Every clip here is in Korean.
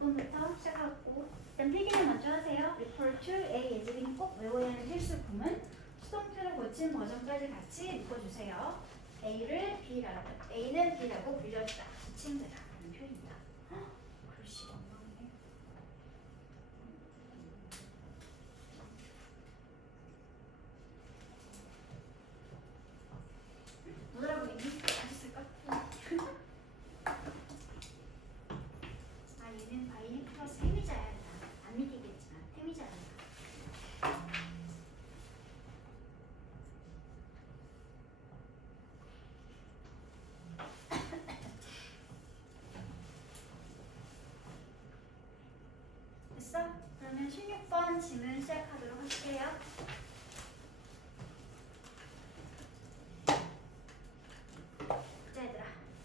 6번부터 시작하고 일단 필기는 먼저 하세요. 리포트 A 예지빈이 꼭 외워야 하는 필수 구문 수동태로 고친 버전까지 같이 묶어주세요. A를 B라고, A는 B라고 불렸다. 지칭되다 라는 표현입니다. 글씨 엉망이네. 못 알아보겠니? 맛있을까? 아 얘는 바이닉 플러스 해미자야. 안 믿기겠지만 해미자란다. 됐어? 그러면 16번 질문 시작하도록 할게요. 자 얘들아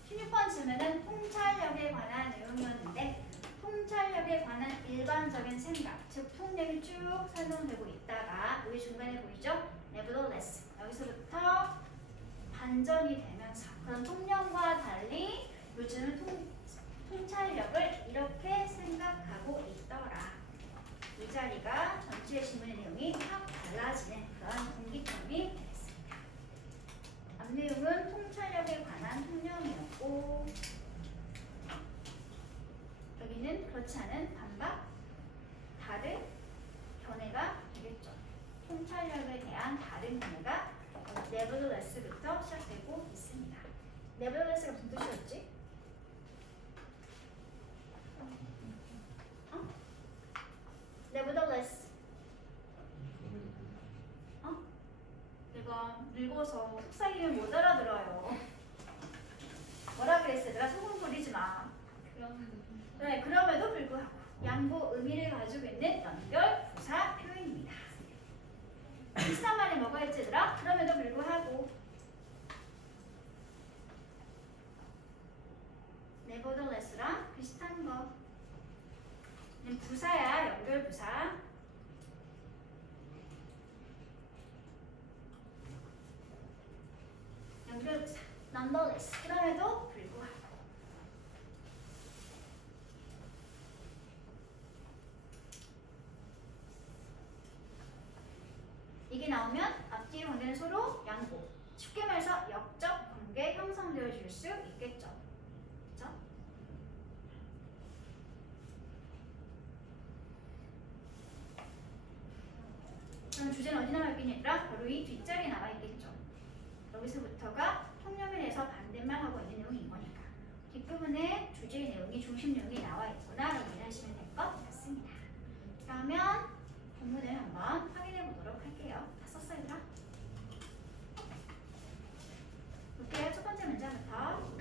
16번 질문은 통찰력에 관한 내용이었는데 통찰력에 관한 일반적인 생각 즉 통념이 쭉 설명되고 있다가 여기 중간에 보이죠? nevertheless 여기서부터 반전이 되면서 그런 통념과 달리 요즘은 통찰력을 이렇게 생각하고 있더라. 이 자리가 전체 질문의 내용이 확 달라지는 그런 분기점이 됐습니다. 앞 내용은 통찰력에 관한 통념이었고 여기는 그렇지 않은 반박, 다른 견해가 되겠죠. 통찰력에 대한 다른 견해가 nevertheless부터 시작되고 있습니다. nevertheless가 무슨 뜻이었지? nevertheless 내가 늙어서 속삭이면 못 알아들어요. 뭐라 그랬어? 내가 소금 부리지 마. 네, 그럼에도 불구하고 양보 의미를 가지고 있는 연결 부사 표현입니다. 비슷한 말이 뭐가 있지 얘들아? 그럼에도 불구하고 nevertheless랑 비슷한 거 부사야. 연결 부사. 연결 부사. nonetheless. 그럼에도 불구하고. 이게 나오면 앞뒤 관계는 서로 양보. 쉽게 말해서 역적 관계 형성되어 줄 수 있겠죠. 그렇죠? 그럼 주제는 어디 나와 있겠냐? 바로 이 뒷자리에 나와 있겠죠. 여기서부터가 통념에 대해서 반대말 하고 있는 내용인 거니까 뒷부분에 주제의 내용이 중심 내용이 나와 있구나 라고 이해하시면 될 것 같습니다. 그러면 본문을 한번 확인해 보도록 할게요. 다 썼어요, 얘들아? 볼게요. 첫 번째 문장부터.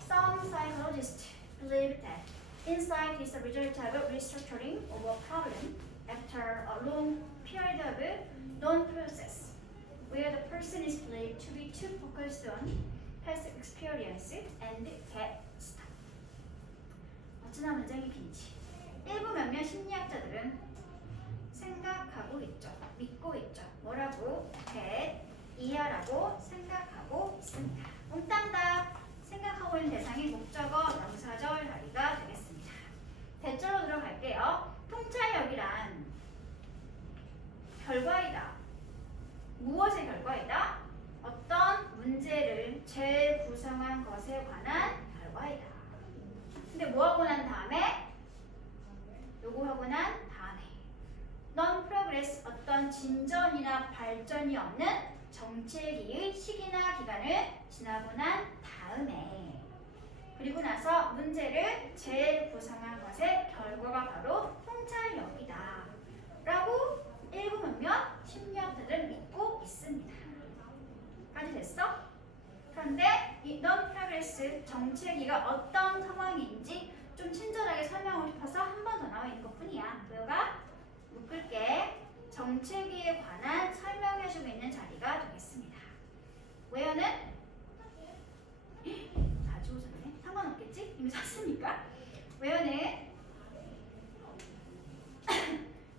Some psychologists believe that insight is the result of restructuring of a problem after a long period of non-process, where the person is believed to be too focused on past experience and get stuck. 어찌나 문장이 긴지. 일부 몇몇 심리학자들은 생각하고 있죠. 믿고 있죠. 뭐라고? that, 이하라고 생각하고 있습니다. 몽땅다. 생각하고 있는 대상이 목적어, 명사절 다리가 되겠습니다. 대절로 들어갈게요. 통찰력이란 결과이다. 무엇의 결과이다? 어떤 문제를 재구성한 것에 관한 결과이다. 근데 뭐하고 난 다음에? 요거 하고 난 다음에 non-progress 어떤 진전이나 발전이 없는 정체기의 시기나 기간을 지나고 난 다음에 그리고 나서 문제를 재구성한 것의 결과가 바로 통찰력이다 라고 일부 몇몇 심리학자들은 믿고 있습니다. 까지 됐어? 그런데 이 non-progress 정체기가 어떤 상황인지 좀 친절하게 설명하고 싶어서 한 번 더 나와 있는 것 뿐이야. 뭐가? 묶을게. 정체기에 관한 설명해주고 있는 자리가 되겠습니다. 외어는? 다 지워졌네. 상관없겠지? 이미 샀으니까. 외어는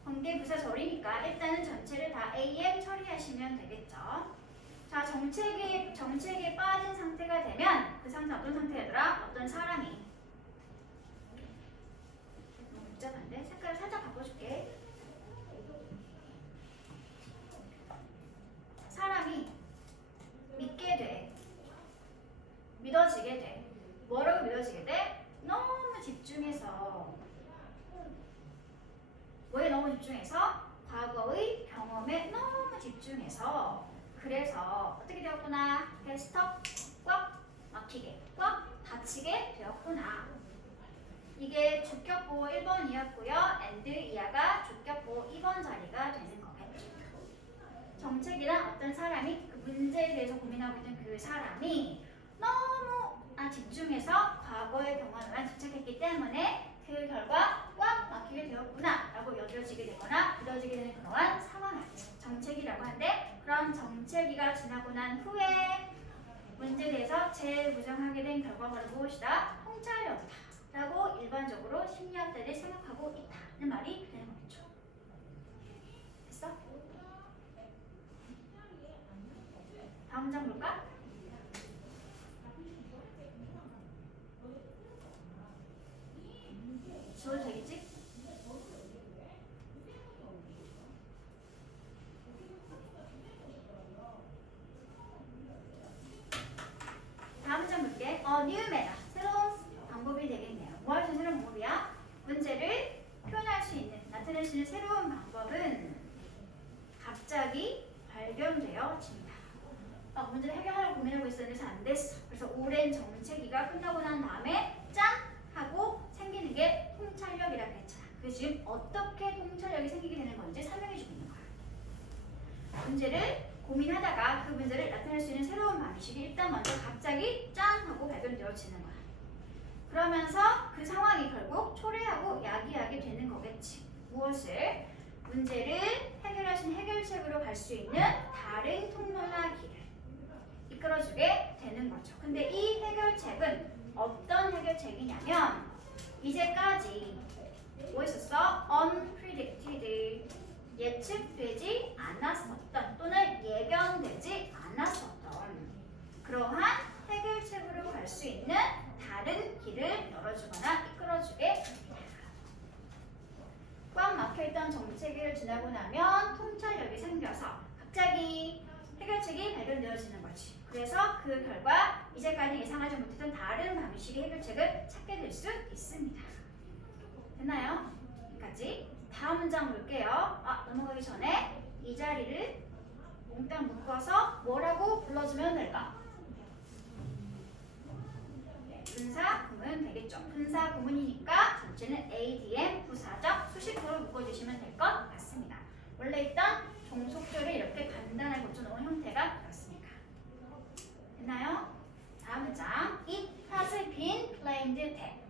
관계부사 절이니까 일단은 전체를 다 am 처리하시면 되겠죠. 자, 정체기에 빠진 상태가 되면 그 상태 어떤 상태더라? 어떤 사람이 뭐에 너무 집중해서? 과거의 경험에 너무 집중해서 그래서 어떻게 되었구나? 스톱 꽉 막히게 꽉 닫히게 되었구나. 이게 주격보 1번이었고요. and 이하가 주격보 2번 자리가 되는 거겠죠. 정책이란 어떤 사람이 그 문제에 대해서 고민하고 있는 그 사람이 너무 집중해서 과거의 경험에만 집착했기 때문에 그 결과 꽉 막히게 되었구나 라고 여겨지게 되거나 믿어지게 되는 그러한 상황을 정체기라고 하는데, 그런 정체기가 지나고 난 후에 문제에 대해서 재부정하게 된 결과가 무엇이다? 통찰력이다 라고 일반적으로 심리학자들이 생각하고 있다는 말이 되는 거겠죠. 됐어? 다음 문장 볼까? 지워도 되겠지? 다음 문장 볼게. new method. 새로운 방법이 되겠네요. 뭐 할 수 있는 새로운 방법이야? 문제를 표현할 수 있는, 나타낼 수 있는 새로운 방법은 갑자기 발견되어집니다. 문제를 해결하려고 고민하고 있었는데 잘 안 됐어. 그래서 오랜 정체기가 끝나고 난 다음에 짠! 하고 생기는 게 통찰력이라고 했잖아. 그래서 지금 어떻게 통찰력이 생기게 되는 건지 설명해주고 있는 거야. 문제를 고민하다가 그 문제를 나타낼 수 있는 새로운 방식이 일단 먼저 갑자기 짠! 하고 발견되어지는 거야. 그러면서 그 상황이 결국 초래하고 야기하게 되는 거겠지. 무엇을? 문제를 해결할 수 있는 해결책으로 갈 수 있는 다른 통로나 길을 이끌어주게 되는 거죠. 근데 이 해결책은 어떤 해결책이냐면 이제까지 뭐 있었어? unpredicted, 예측되지 않았었던 또는 예견되지 않았었던 그러한 해결책으로 갈 수 있는 다른 길을 열어주거나 이끌어주게 됩니다. 꽉 막혀있던 정체기를 지나고 나면 통찰력이 생겨서 갑자기 해결책이 발견되어지는 거지. 그래서 그 결과 이제까지 예상하지 못했던 다른 방식의 해결책을 찾게 될 수 있습니다. 됐나요? 여기까지. 다음 문장 볼게요. 넘어가기 전에 이 자리를 몽땅 묶어서 뭐라고 불러주면 될까? 분사 구문 되겠죠. 분사 구문이니까 전체는 ADM 부사적 수식어로 묶어주시면 될 것 같습니다. 원래 있던 종속조를 이렇게 간단하게 고쳐놓은 형태가 그렇습니다. 됐나요? 다음 문장. It has been claimed that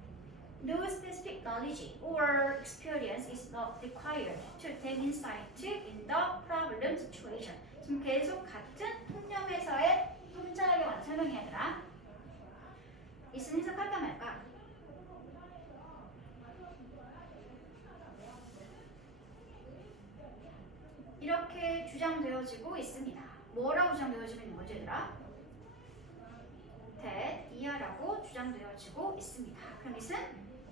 no specific knowledge or experience is not required to take insight in the problem situation. 지금 계속 같은 통념에서의 통찰하게 완 설명해야 되나? 있으면 해석할까 말까? 이렇게 주장되어지고 있습니다. 뭐라고 주장되어지고 있는 거지 얘들아? that 이하라고 주장되어지고 있습니다. 그럼 이것은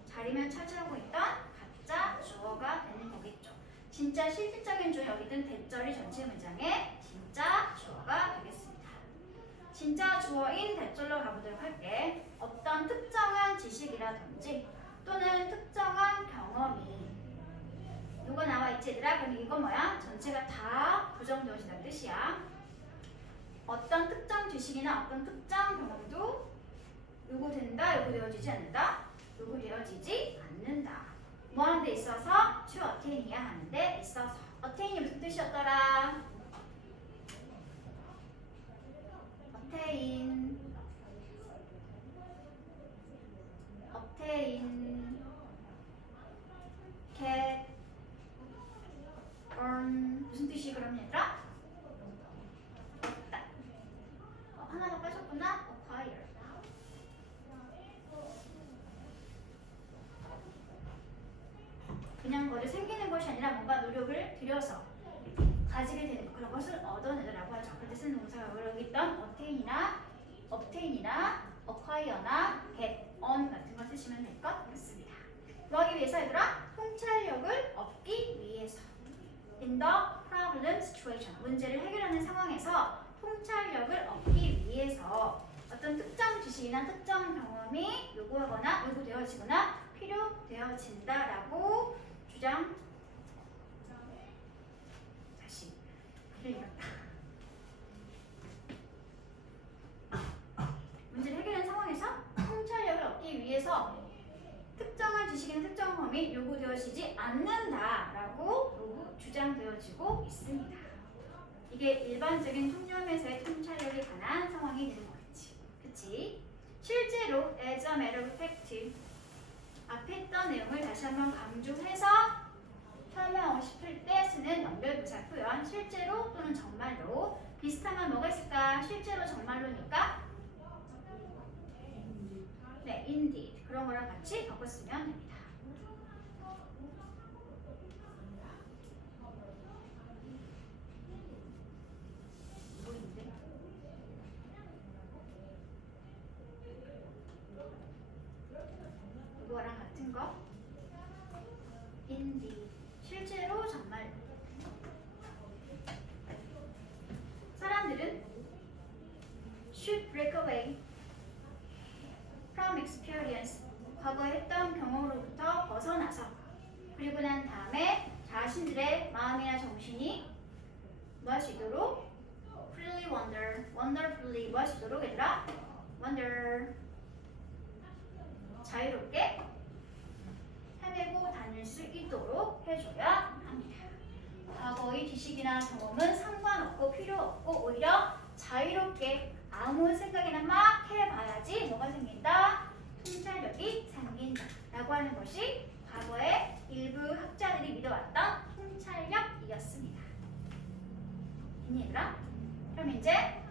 자리면 차지하고 있던 가짜 주어가 되는 거겠죠. 진짜 실질적인 주어 여기든 대절이 전체 문장의 진짜 주어가 되겠습니다. 진짜 주어인 대절로 가보도록 할게. 어떤 특정한 지식이라든지 또는 특정한 경험이 요거 나와 있지 얘들아? 그럼 이거 뭐야? 전체가 다 부정되어진다는 뜻이야. 어떤 특정 지식이나 어떤 특정 경험도 요거 된다, 요거 되어지지 않는다, 요거 되어지지 않는다. 뭐 하는 데 있어서? to attain이야 하는 데 있어서. attain이 무슨 뜻이었더라? obtain, get, earn 무슨 뜻이 그럼 얘들아? 얻다. 하나 더 빠졌구나? acquire. 그냥 거기 생기는 것이 아니라 뭔가 노력을 들여서 가지게 되는 그런 것을 얻어내라고 하죠. 그때 쓰는 동사가 여기 있던 obtain이나 acquire나 get, on 같은 걸 쓰시면 될 것 같습니다. 뭐 하기 위해서 얘들아? 통찰력을 얻기 위해서. In the problem situation, 문제를 해결하는 상황에서 통찰력을 얻기 위해서 어떤 특정 지식이나 특정 경험이 요구하거나 요구되어지거나 필요되어진다라고 주장하고 지식이나 특정 범위 요구되어지지 않는다라고 주장되어지고 있습니다. 이게 일반적인 통념에서의 통찰력에 관한 상황이 되는 거겠지. 그치? 실제로 as a matter of fact 앞에 했던 내용을 다시 한번 강조해서 설명하고 싶을 때 쓰는 연결부사 표현 실제로 또는 정말로 비슷한 뭐가 있을까? 실제로 정말로니까 네, indeed 그런 거랑 같이 바꿨으면 됩니다. 이거랑 같은 거 indeed 실제로 정말 사람들은 should break away from experience 과거에 했던 경험으로부터 벗어나서 그리고 난 다음에 자신들의 마음이나 정신이 뭐 할 수 있도록 freely wonderfully 뭐 할 수 있도록 얘들아 wonder 자유롭게 헤매고 다닐 수 있도록 해줘야 합니다. 과거의 지식이나 경험은 상관없고 필요없고 오히려 자유롭게 아무 생각이나 막 해봐야지 뭐가 생긴다? 통찰력이 생긴다 라고 하는 것이 과거의 일부 학자들이 믿어왔던 통찰력이었습니다. 됐니 얘들아? 그럼 이제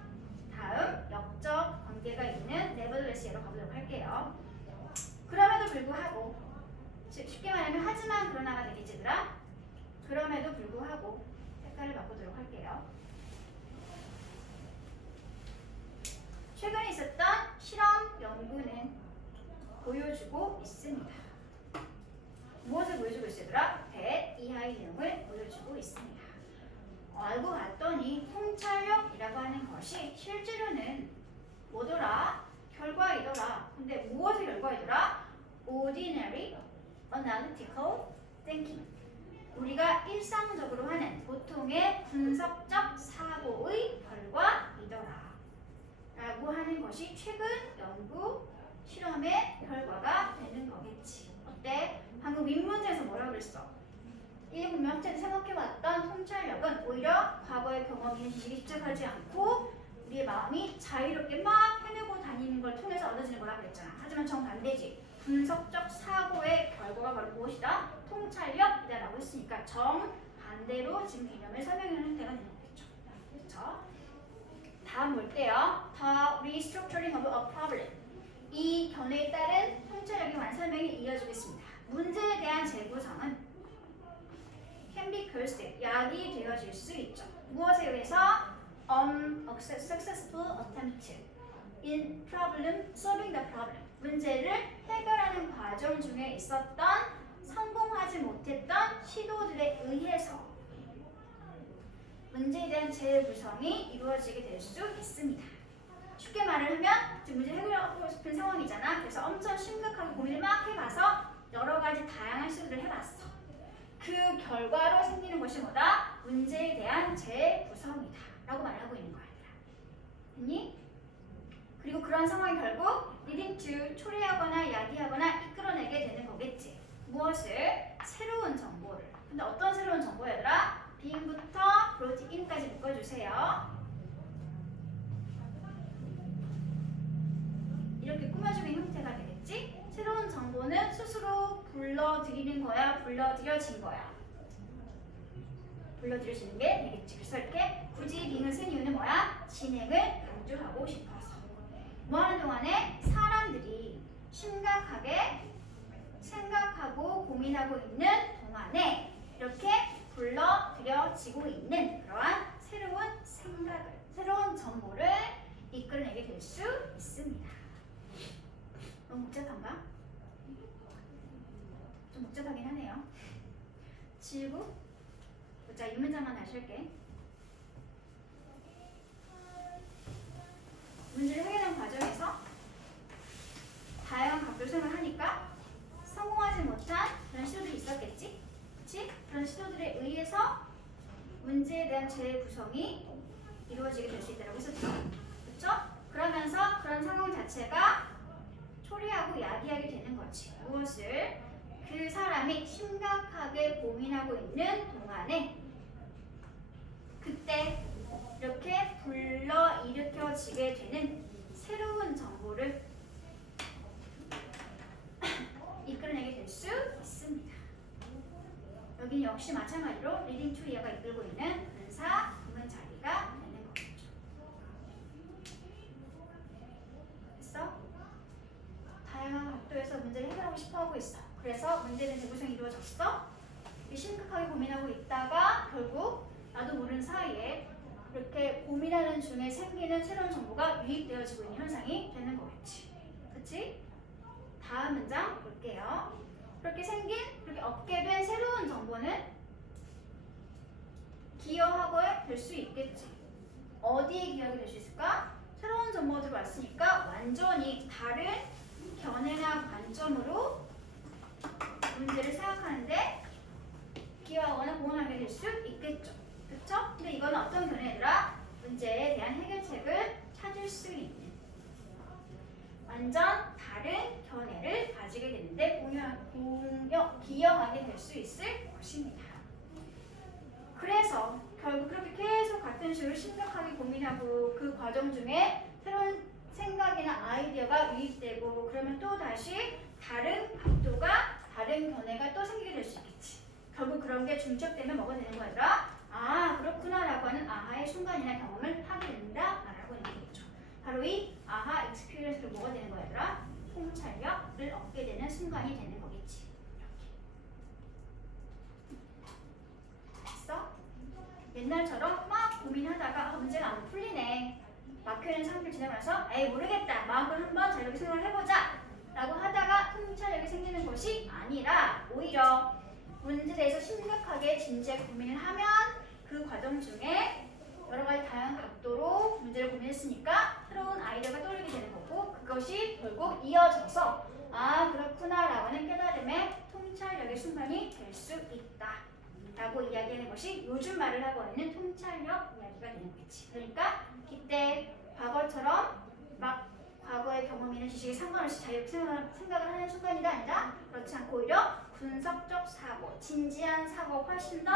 다음 역적 관계가 있는 nevertheless로 가보도록 할게요. 그럼에도 불구하고 쉽게 말하면 하지만 그러나가 되겠지 얘들아? 그럼에도 불구하고 색깔을 바꾸도록 할게요. 최근에 있었던 실험 연구는 보여주고 있습니다. 무엇을 보여주고 있으더라? that 이하의 내용을 보여주고 있습니다. 알고 봤더니 통찰력이라고 하는 것이 실제로는 뭐더라? 결과이더라. 근데 무엇의 결과이더라? ordinary analytical thinking. 우리가 일상적으로 하는 보통의 분석적 사고의 결과이더라. 라고 하는 것이 최근 연구 실험의 결과가 되는 거겠지. 어때? 방금 윗문제에서 뭐라고 그랬어? 일본 학자들이 생각해봤던 통찰력은 오히려 과거의 경험이나 지식에 집착하지 않고 우리의 마음이 자유롭게 막 헤매고 다니는 걸 통해서 얻어지는 거라 그랬잖아. 하지만 정반대지. 분석적 사고의 결과가 바로 무엇이다? 통찰력이다 라고 했으니까 정반대로 지금 개념을 설명하는 형태가 되는 거겠죠. 그렇죠? 다음 볼게요. The restructuring of a problem. 이 견해에 따른 통찰력에 관한 설명이 이어지겠습니다. 문제에 대한 재구성은 can be cursed, 약이 되어질 수 있죠. 무엇에 의해서? Successful attempt in problem solving the problem. 문제를 해결하는 과정 중에 있었던 성공하지 못했던 시도들에 의해서 문제에 대한 재구성이 이루어지게 될 수 있습니다. 쉽게 말을 하면 지금 문제 해결하고 싶은 상황이잖아. 그래서 엄청 심각하게 고민을 막 해봐서 여러 가지 다양한 시도를 해봤어. 그 결과로 생기는 것이 뭐다? 문제에 대한 재구성이다 라고 말을 하고 있는 거야. 됐니? 그리고 그런 상황이 결국 leading to 초래하거나 야기하거나 이끌어내게 되는 거겠지. 무엇을? 새로운 정보를. 근데 어떤 새로운 정보였더라? being부터 brought in까지 묶어주세요. 이렇게 꾸며주는 형태가 되겠지? 새로운 정보는 스스로 불러들이는 거야? 불러들여진 거야? 불러들여지는 게 되겠지. 그래서 이렇게 굳이 being을 쓴 이유는 뭐야? 진행을 강조하고 싶어서. 뭐 하는 동안에 사람들이 심각하게 생각하고 고민하고 있는 동안에 이렇게 불러들여지고 있는 그러한 새로운 생각을, 새로운 정보를 이끌어내게 될 수 있습니다. 너무 복잡한가? 좀 복잡하긴 하네요. 지우고 자, 이 문장만 다시 할게. 문제를 해결하는 과정에서 다양한 각도를 사용하니까 성공하지 못한 그런 시도들이 있었겠지? 그치? 그런 시도들에 의해서 문제에 대한 재구성이 이루어지게 될 수 있다고 했었죠. 그쵸? 그러면서 그런 상황 자체가 초래하고 야기하게 되는 거지. 무엇을? 그 사람이 심각하게 고민하고 있는 동안에 그때 이렇게 불러일으켜지게 되는 새로운 정보를 이끌어내게 될 수 있습니다. 여기는 역시 마찬가지로 leading to 이하가 이끌고 있는 분사, 부분 자리가 되는 거겠죠. 됐어? 다양한 각도에서 문제를 해결하고 싶어 하고 있어. 그래서 문제는 재구성이 이루어졌어. 심각하게 고민하고 있다가 결국 나도 모르는 사이에 이렇게 고민하는 중에 생기는 새로운 정보가 유입되어지고 있는 현상이 되는 거겠지. 그치? 다음 문장 볼게요. 그렇게 얻게 된 새로운 정보는 기여하게 될 수 있겠지. 어디에 기여하게 될 수 있을까? 새로운 정보가 들어왔으니까 완전히 다른 견해나 관점으로 문제를 생각하는데 기여하거나 공헌하게 될 수 있겠죠. 그쵸? 근데 이거는 어떤 견해들아? 문제에 대한 해결책을 찾을 수 있는 완전 다른 견해를 가지게 되는데 기여하게 될 수 있을 것입니다. 그래서 결국 그렇게 계속 같은 식으로 심각하게 고민하고 그 과정 중에 새로운 생각이나 아이디어가 유입되고 그러면 또 다시 다른 각도가 다른 견해가 또 생기게 될 수 있겠지. 결국 그런 게 중첩되면 뭐가 되는 거야? 아 그렇구나 라고 하는 아하의 순간이나 경험을 하게 된다 라고 하는 거죠. 바로 이 아하 익스피리언스로 뭐가 되는 거야? 통찰력을 얻게 되는 순간이 되는 거겠지. 됐어? 옛날처럼 막 고민하다가 문제가 안 풀리네. 막혀있는 상태를 지나고 나서 에이 모르겠다. 마음껏 한번 자유롭게 생각을 해보자 라고 하다가 통찰력이 생기는 것이 아니라 오히려 문제에 대해서 심각하게 진지하게 고민을 하면 그 과정 중에 여러 가지 다양한 각도로 문제를 고민했으니까 새로운 아이디어가 떠오르게 되는 거고 그것이 결국 이어져서 아 그렇구나 라고 하는 깨달음의 통찰력의 순간이 될 수 있다 라고 이야기하는 것이 요즘 말을 하고 있는 통찰력 이야기가 되는 거겠지. 그러니까 이때 과거처럼 막 과거의 경험이나 지식에 상관없이 자유롭게 생각을 하는 순간이가 아니라 그렇지 않고 오히려 분석적 사고, 진지한 사고가 훨씬 더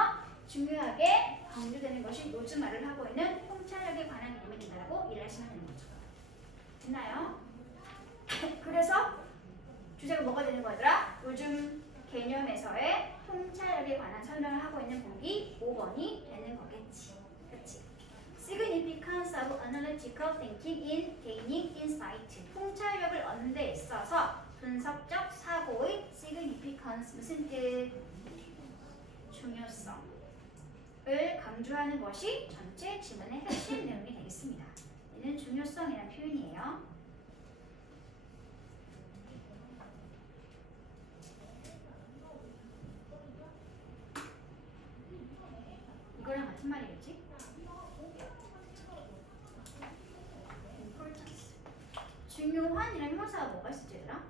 중요하게 강조되는 것이 요즘 말을 하고 있는 통찰력에 관한 개념이 된다고 이해하시면 되는 거죠. 됐나요? 그래서 주제가 뭐가 되는 거더라? 요즘 개념에서의 통찰력에 관한 설명을 하고 있는 곡이 5번이 되는 거겠지. 그치? Significance of analytical thinking in gaining insight. 통찰력을 얻는 데 있어서 분석적 사고의 significance 무슨 뜻? 중요성을 강조하는 것이 전체 지문의 핵심 내용이 되겠습니다. 얘는 중요성이라는 표현이에요. 이거랑 같은 말이겠지? importance. 중요한이라는 형용사가 뭐가 있었지 얘들아?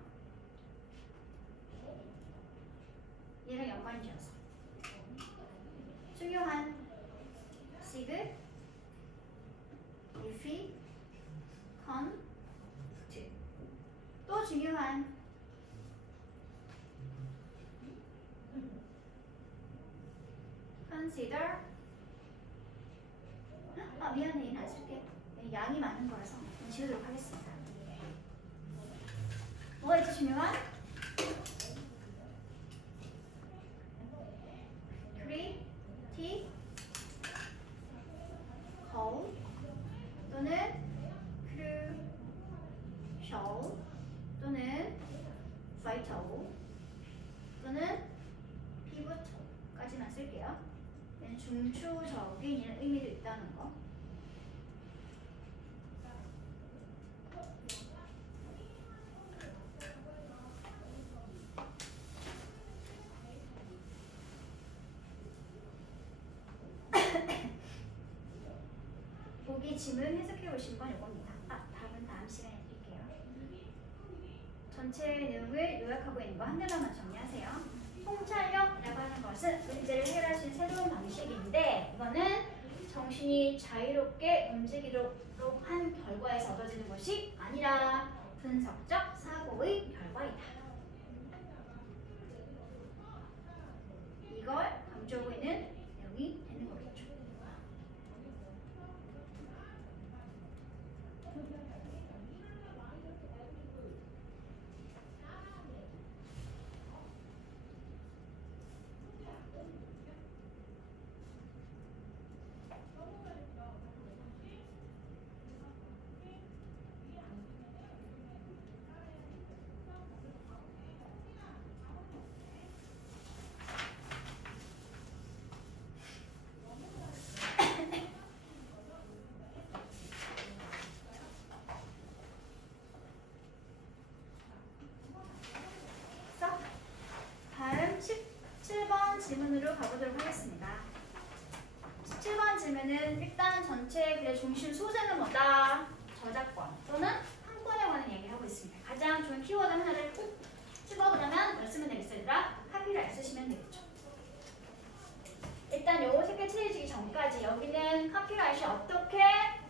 얘랑 연관이 지어서 중요한 sig, if, con, 또 중요한 consider. 아 미안해 얘는 안 쓸게. 양이 많은 거라서 지우도록 하겠습니다. 뭐가 있지 중요한? critical 또는 crucial 또는 vital 또는 pivotal까지만 쓸게요. 얘는 중추적인 의미도 있다는 거. 보기 지문 해석해 보신 건 이겁니다. 답은 다음 시간에 드릴게요. 전체 내용을 요약하고 있는 거 한 대만만 정리하세요. 통찰력이라고 하는 것은 문제를 해결할 수 있는 새로운 방식인데 이거는 정신이 자유롭게 움직이도록 한 결과에서 얻어지는 것이 아니라 분석적 사고의 결과이다. 그러면은 일단 전체 글의 중심 소재는 뭐다? 저작권 또는 판권에 관한 얘기를 하고 있습니다. 가장 좋은 키워드 하나를 꼭 집어보자면 뭘 쓰면 되겠어요? 얘들아? 카피라이트 쓰시면 되겠죠. 일단 요거 색깔 칠해지기 전까지 여기는 카피라이트이 어떻게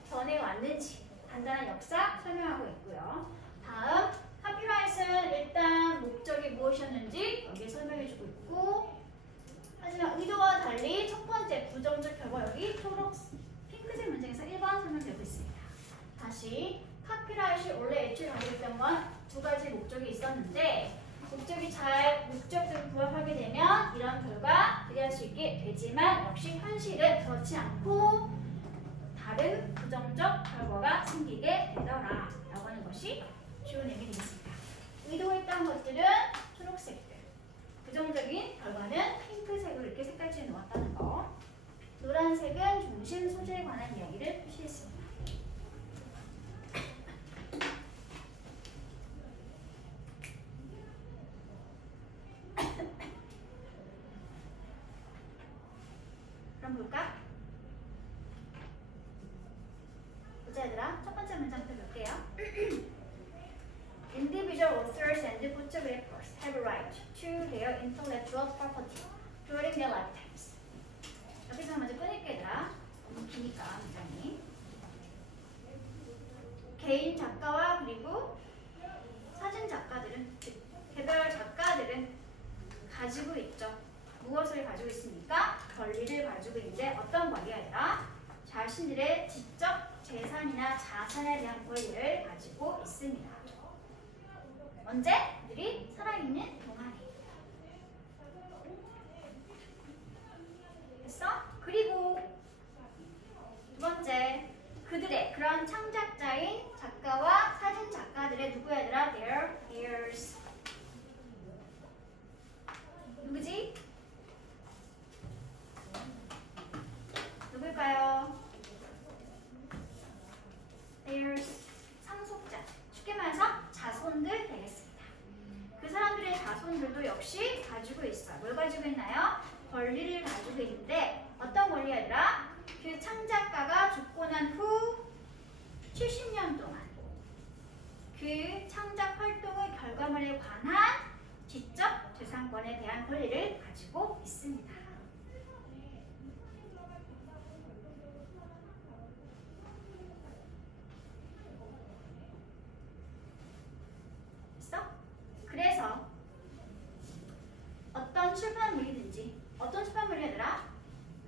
전해왔는지 간단한 역사 설명하고 있고요. 다음 카피라이트는 일단 목적이 무엇이었는지 여기에 설명해주고 있고, 하지만 의도와 달리 첫 번째 부정적 결과 여기 초록 핑크색 문장에서 1번 설명되고 있습니다. 다시 카피라이트이 원래 애초에 가지고 있던 건 두 가지 목적이 있었는데 목적이 잘 목적대로 부합하게 되면 이런 결과 기대할 수 있게 되지만 역시 현실은 그렇지 않고 다른 부정적 결과가 생기게 되더라 라고 하는 것이 주요 내용이 되겠습니다. 의도했던 것들은 초록색들, 부정적인 결과는 핑크색으로 이렇게 색깔지에 놓았다는 거, 노란색은 중심 소재에 관한 이야기를 표시했습니다. 그럼 볼까? 보자 얘들아. 첫 번째 문장부터 볼게요. Individual authors and photographers have a right to their intellectual property during their lifetimes. 여기서 먼저 끊을게 얘들아. 너무 기니까 문장이. 개인 작가와 그리고 사진 작가들은, 즉 개별 작가들은 가지고 있죠. 무엇을 가지고 있습니까? 권리를 가지고 있는데 어떤 권리가 아니라 자신들의 지적 재산이나 자산에 대한 권리를 가지고 있습니다. 언제? 그들이 살아있는 동안에. 됐어? 그리고 두 번째, 그들의 그런 창작자인 작가와 사진 작가들의 누구야 얘들아? Their heirs. 누구지? 누굴까요? heirs, 상속자. 쉽게 말해서 자손들 되겠습니다. 그 사람들의 자손들도 역시 가지고 있어요. 뭘 가지고 있나요? 권리를 가지고 있는데 어떤 권리가 아니라 그 창작가가 죽고 난 후 70년 동안 그 창작 활동의 결과물에 관한 지적 재산권에 대한 권리를 가지고 있습니다. 됐어? 그래서 어떤 출판물이든지 어떤 출판물이 아니라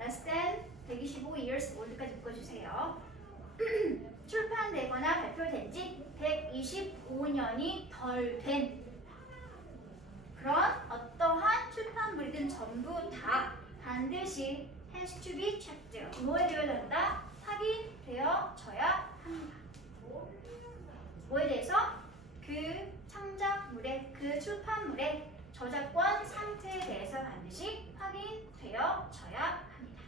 less than 125 years old까지 묶어주세요. 출판되거나 발표된 지 125년이 덜 된 그런 어떠한 출판물이든 전부 다 반드시 has to be checked. 뭐에 되어야 된다? 확인되어져야 합니다. 뭐에 대해서? 그 창작물의, 그 출판물의 저작권 상태에 대해서 반드시 확인되어져야 합니다.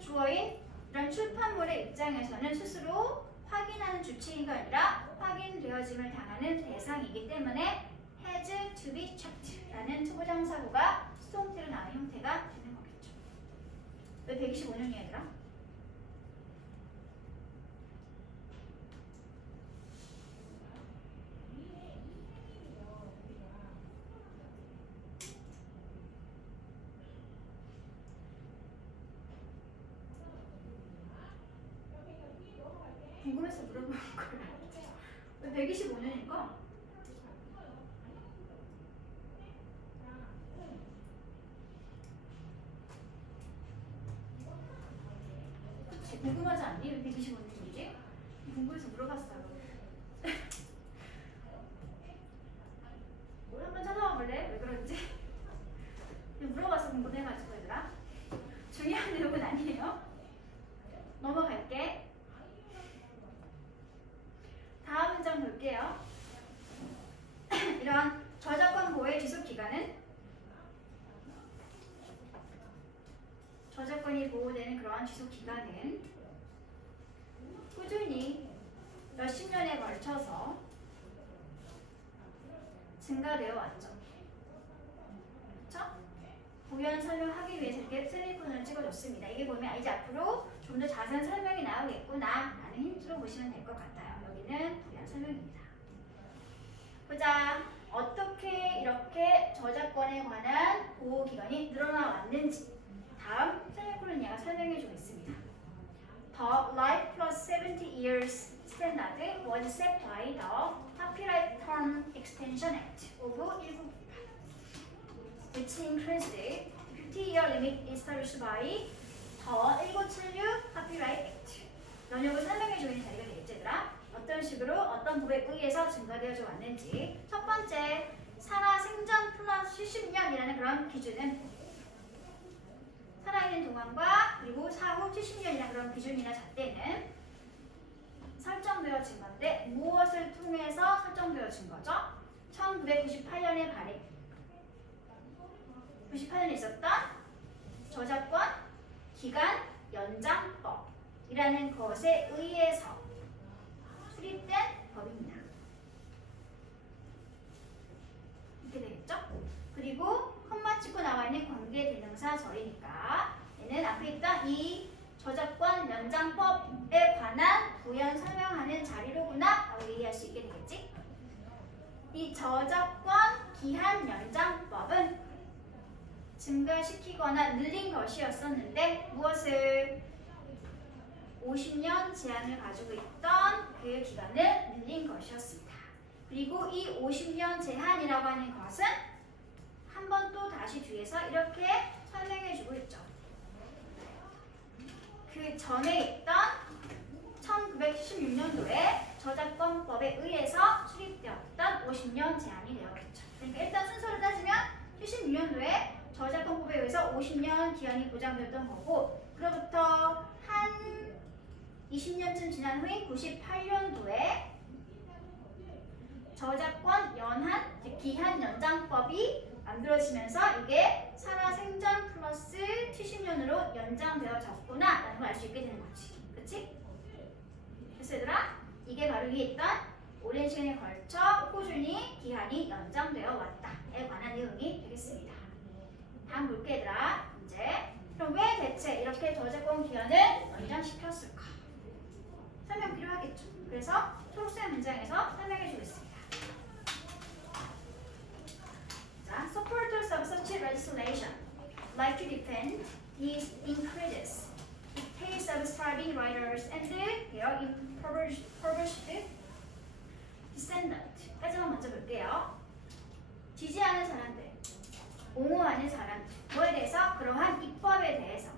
주어인 이런 출판물의 입장에서는 스스로 확인하는 주체인가 아니라 확인되어짐을 당하는 대상이기 때문에 has to be checked 라는 투부정사구가 수동태로 나온 형태가 되는 거겠죠. 왜 125년이야 얘들아? 궁금해서 물어보는 거야. 왜 125년일까? 그치? 궁금하지 않니? 왜 125년이지? 궁금해서 물어봤어요. 뭘 한번 찾아와 볼래? 왜 그런지? 물어봐서 궁금해가지고 얘들아. 중요한 내용은 아니에요. 넘어갈게. 다음 문장 볼게요. 이러한 저작권 보호의 지속 기간은 저작권이 보호되는 그러한 지속 기간은 꾸준히 몇십 년에 걸쳐서 증가되어 왔죠. 그렇죠? 부연 설명하기 위해서 이렇게 세미콜론을 찍어줬습니다. 이게 보면 이제 앞으로 좀 더 자세한 설명이 나오겠구나 라는 힌트로 보시면 될 것 같아요. 여기는 부연 설명입니다. 보자. 어떻게 이렇게 저작권에 관한 보호기간이 늘어나 왔는지 다음 세미콜론 얘가 설명해주고 있습니다. The Life plus 70 years standard was set by the Copyright Term Extension Act of 1998, which increased the 50-year limit established by the 1976 Copyright Act. 연역을 설명해주고 있는 자리가 되겠지, 얘들아? 어떤 식으로 어떤 법에 의해서 증가되어져 왔는지. 첫 번째, 살아 생전 플러스 70년이라는 그런 기준은 살아있는 동안과 그리고 사후 70년이라는 그런 기준이나 잣대는 설정되어진 건데 무엇을 통해서 설정되어진 거죠? 1998년에 발행 98년에 있었던 저작권 기간 연장법이라는 것에 의해서 수립된 법입니다. 이렇게 되겠죠? 그리고 콤마 찍고 나와 있는 관계대명사 절이니까 얘는 앞에 있던 이 저작권 연장법에 관한 부연 설명하는 자리로구나 라고 이해할 수 있게 되겠지? 이 저작권 기한 연장법은 증가시키거나 늘린 것이었었는데 무엇을 50년 제한을 가지고 있던 그 기간을 늘린 것이었습니다. 그리고 이 50년 제한이라고 하는 것은 한 번 또 다시 뒤에서 이렇게 설명해주고 있죠. 그 전에 있던 1976년도에 저작권법에 의해서 수립되었던 50년 제한이 되었겠죠. 그러니까 일단 순서를 따지면 76년도에 저작권법에 의해서 50년 기한이 보장되었던 거고 그로부터 한 20년쯤 지난 후인 98년도에 저작권 연한, 기한 연장법이 만들어지면서 이게 살아 생전 플러스 70년으로 연장되어졌구나 라는 걸 알 수 있게 되는 거지. 그치? 그래서 얘들아 이게 바로 위에 있던 오랜 시간에 걸쳐 꾸준히 기한이 연장되어 왔다에 관한 내용이 되겠습니다. 다음 볼게 얘들아. 이제 그럼 왜 대체 이렇게 저작권 기한을 연장시켰을까? 설명 필요하겠죠. 그래서 초록색 문장에서 설명해주고 있습니다. Supporters of such legislation like to defend these increases the pace of striving writers and their impoverished descendant.까지만 먼저 볼게요. 지지하는 사람들, 옹호하는 사람들, 뭐에 대해서? 그러한 입법에 대해서,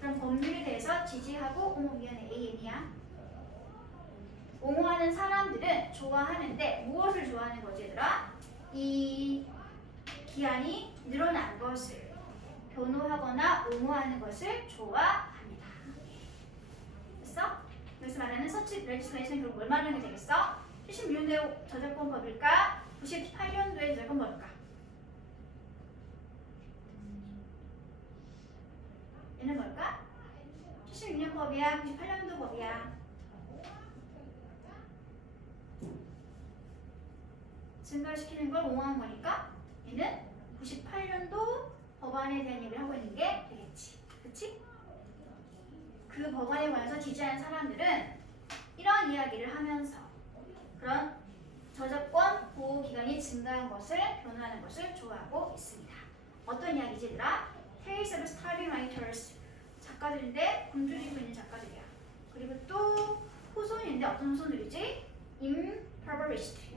그런 법률에 대해서 지지하고 옹호위원회 AN이야. 옹호하는 사람들은 좋아하는데 무엇을 좋아하는 거지 얘들아? 이 기한이 늘어난 것을 변호하거나 옹호하는 것을 좋아합니다. 됐어? 여기서 말하는 서치 레지슬레이션 결국 뭘 말하는 게 되겠어? 76년도의 저작권법일까? 98년도의 저작권법일까? 얘는 뭘까? 76년 법이야? 98년도 법이야? 증가시키는 걸 옹호한 거니까 얘는 98년도 법안에 대한 얘기를 하고 있는 게 되겠지. 그치? 그 법안에 관해서 지지하는 사람들은 이런 이야기를 하면서 그런 저작권 보호 기간이 증가한 것을 변호하는 것을 좋아하고 있습니다. 어떤 이야기지더라? Tales of Starving Writers 작가들인데 굶주리고 있는 작가들이야. 그리고 또 후손인데 어떤 후손들이지? Impoverished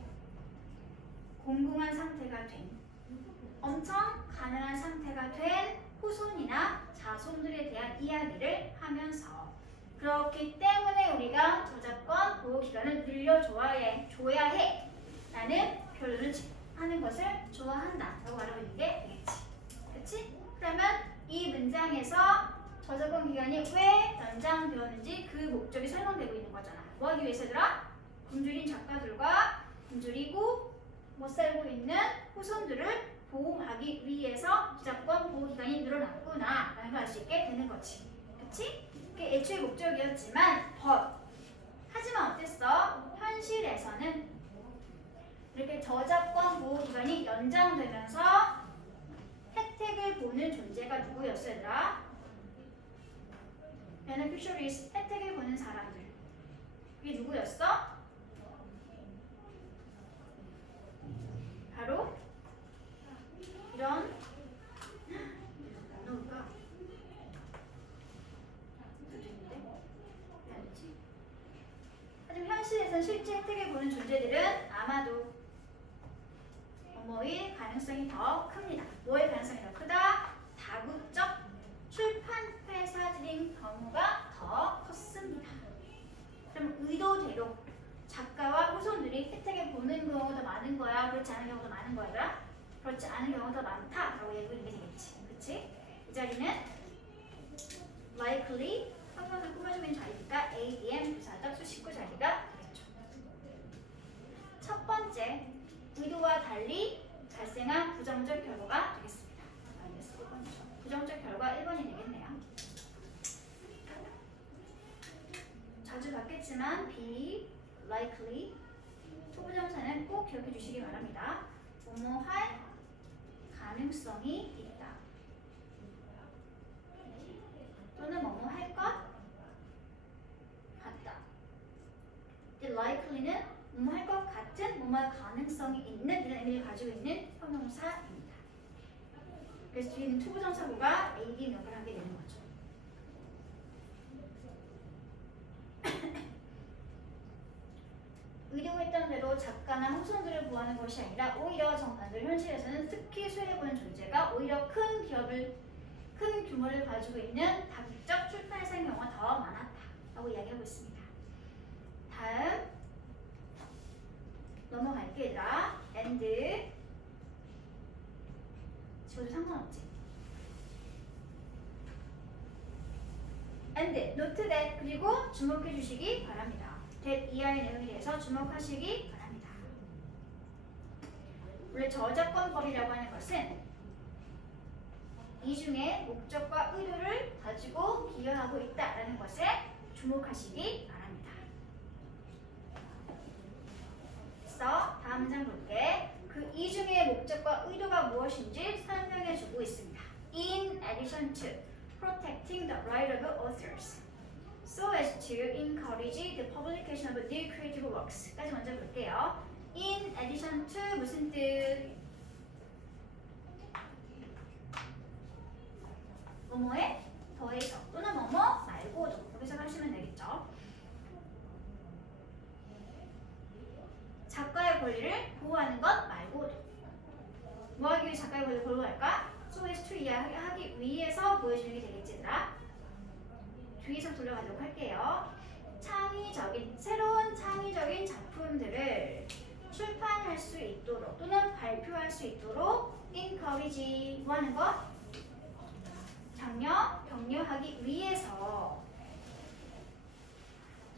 공공한 상태가 된 엄청 가난한 상태가 된 후손이나 자손들에 대한 이야기를 하면서 그렇기 때문에 우리가 저작권 보호 기간을 늘려줘야 해 라는 결론을 하는 것을 좋아한다 라고 말하고 있는 게 되겠지. 그치? 그러면 이 문장에서 저작권 기간이 왜 연장되었는지 그 목적이 설명되고 있는 거잖아. 뭐 하기 위해서더라? 굶주린 작가들과 굶주리고 못 살고 있는 후손들을 보호하기 위해서 저작권 보호 기간이 늘어났구나 라는 걸 알 수 있게 되는 거지. 그치? 그게 애초에 목적이었지만 하지만 어땠어? 현실에서는 이렇게 저작권 보호 기간이 연장되면서 혜택을 보는 존재가 누구였어 얘들아? beneficiaries, 혜택을 보는 사람들. 이게 누구였어? 바로 이런 누가 하지만 현실에서는 실제 혜택을 보는 존재들은 아마도 뭐일 가능성이 더 큽니다. 뭐의 가능성이 더 크다? 다국적 출판 회사들인 경우가 더 컸습니다. 그럼 의도대로 작가와 후손들이 혜택을 보는 경우가 더 많은 거야? 그렇지 않은 경우가 더 많은 거야? 그렇지 않은 경우가 더 많다라고 얘기하는 게 되겠지. 그치? 이 자리는 likely 성명을 꾸며주는 자리니까 ADM 부사적 수식구 자리가 되겠죠. 첫 번째, 의도와 달리 발생한 부정적 결과가 되겠습니다. 마이너스 1번이죠. 부정적 결과 1번이 되겠네요. 자주 봤겠지만 be likely 초부정사는 꼭 기억해 주시기 바랍니다. 뭐뭐 할 가능성이 있다. 또는 뭐뭐 할 것 같다. likely는 뭐뭐 할 것 같은 뭐뭐 할 가능성이 있는 이런 의미를 가지고 있는 형용사입니다. 그래서 뒤에 있는 투부정사구가 AD 역할을 하게 되는 거죠. 의도했던 대로 작가나 후손들을 보호하는 것이 아니라 오히려 정반대로 현실에서는 특히 수혜를 존재가 오히려 큰 규모를 가지고 있는 다국적 출판사의 경우가 더 많았다라고 이야기하고 있습니다. 다음 넘어갈게 얘들아. and 지워도 상관없지. and note that 그리고 주목해 주시기 바랍니다. that 이하의 내용에 대해서 주목하시기 바랍니다. 원래 저작권법이라고 하는 것은 이 중에 목적과 의도를 가지고 기여하고 있다라는 것에 주목하시기 바랍니다. 그래서 다음 문장 볼게. 그 이 중에 목적과 의도가 무엇인지 설명해 주고 있습니다. In addition to protecting the right of authors, so as to encourage the publication of new creative works. 까지 먼저 볼게요. In addition to 무슨 뜻? 뭐뭐에 더해서 또는 뭐뭐 말고도 여기서 하시면 되겠죠. 작가의 권리를 보호하는 것 말고도 뭐 하기 위해 작가의 권리를 보호할까? So as to 이해하기 위해서 보여주는 게 되겠지 얘들아. 뒤에서 돌려가도록 할게요. 새로운 창의적인 작품들을 출판할 수 있도록 또는 발표할 수 있도록 encourage 뭐 하는 것? 격려하기 위해서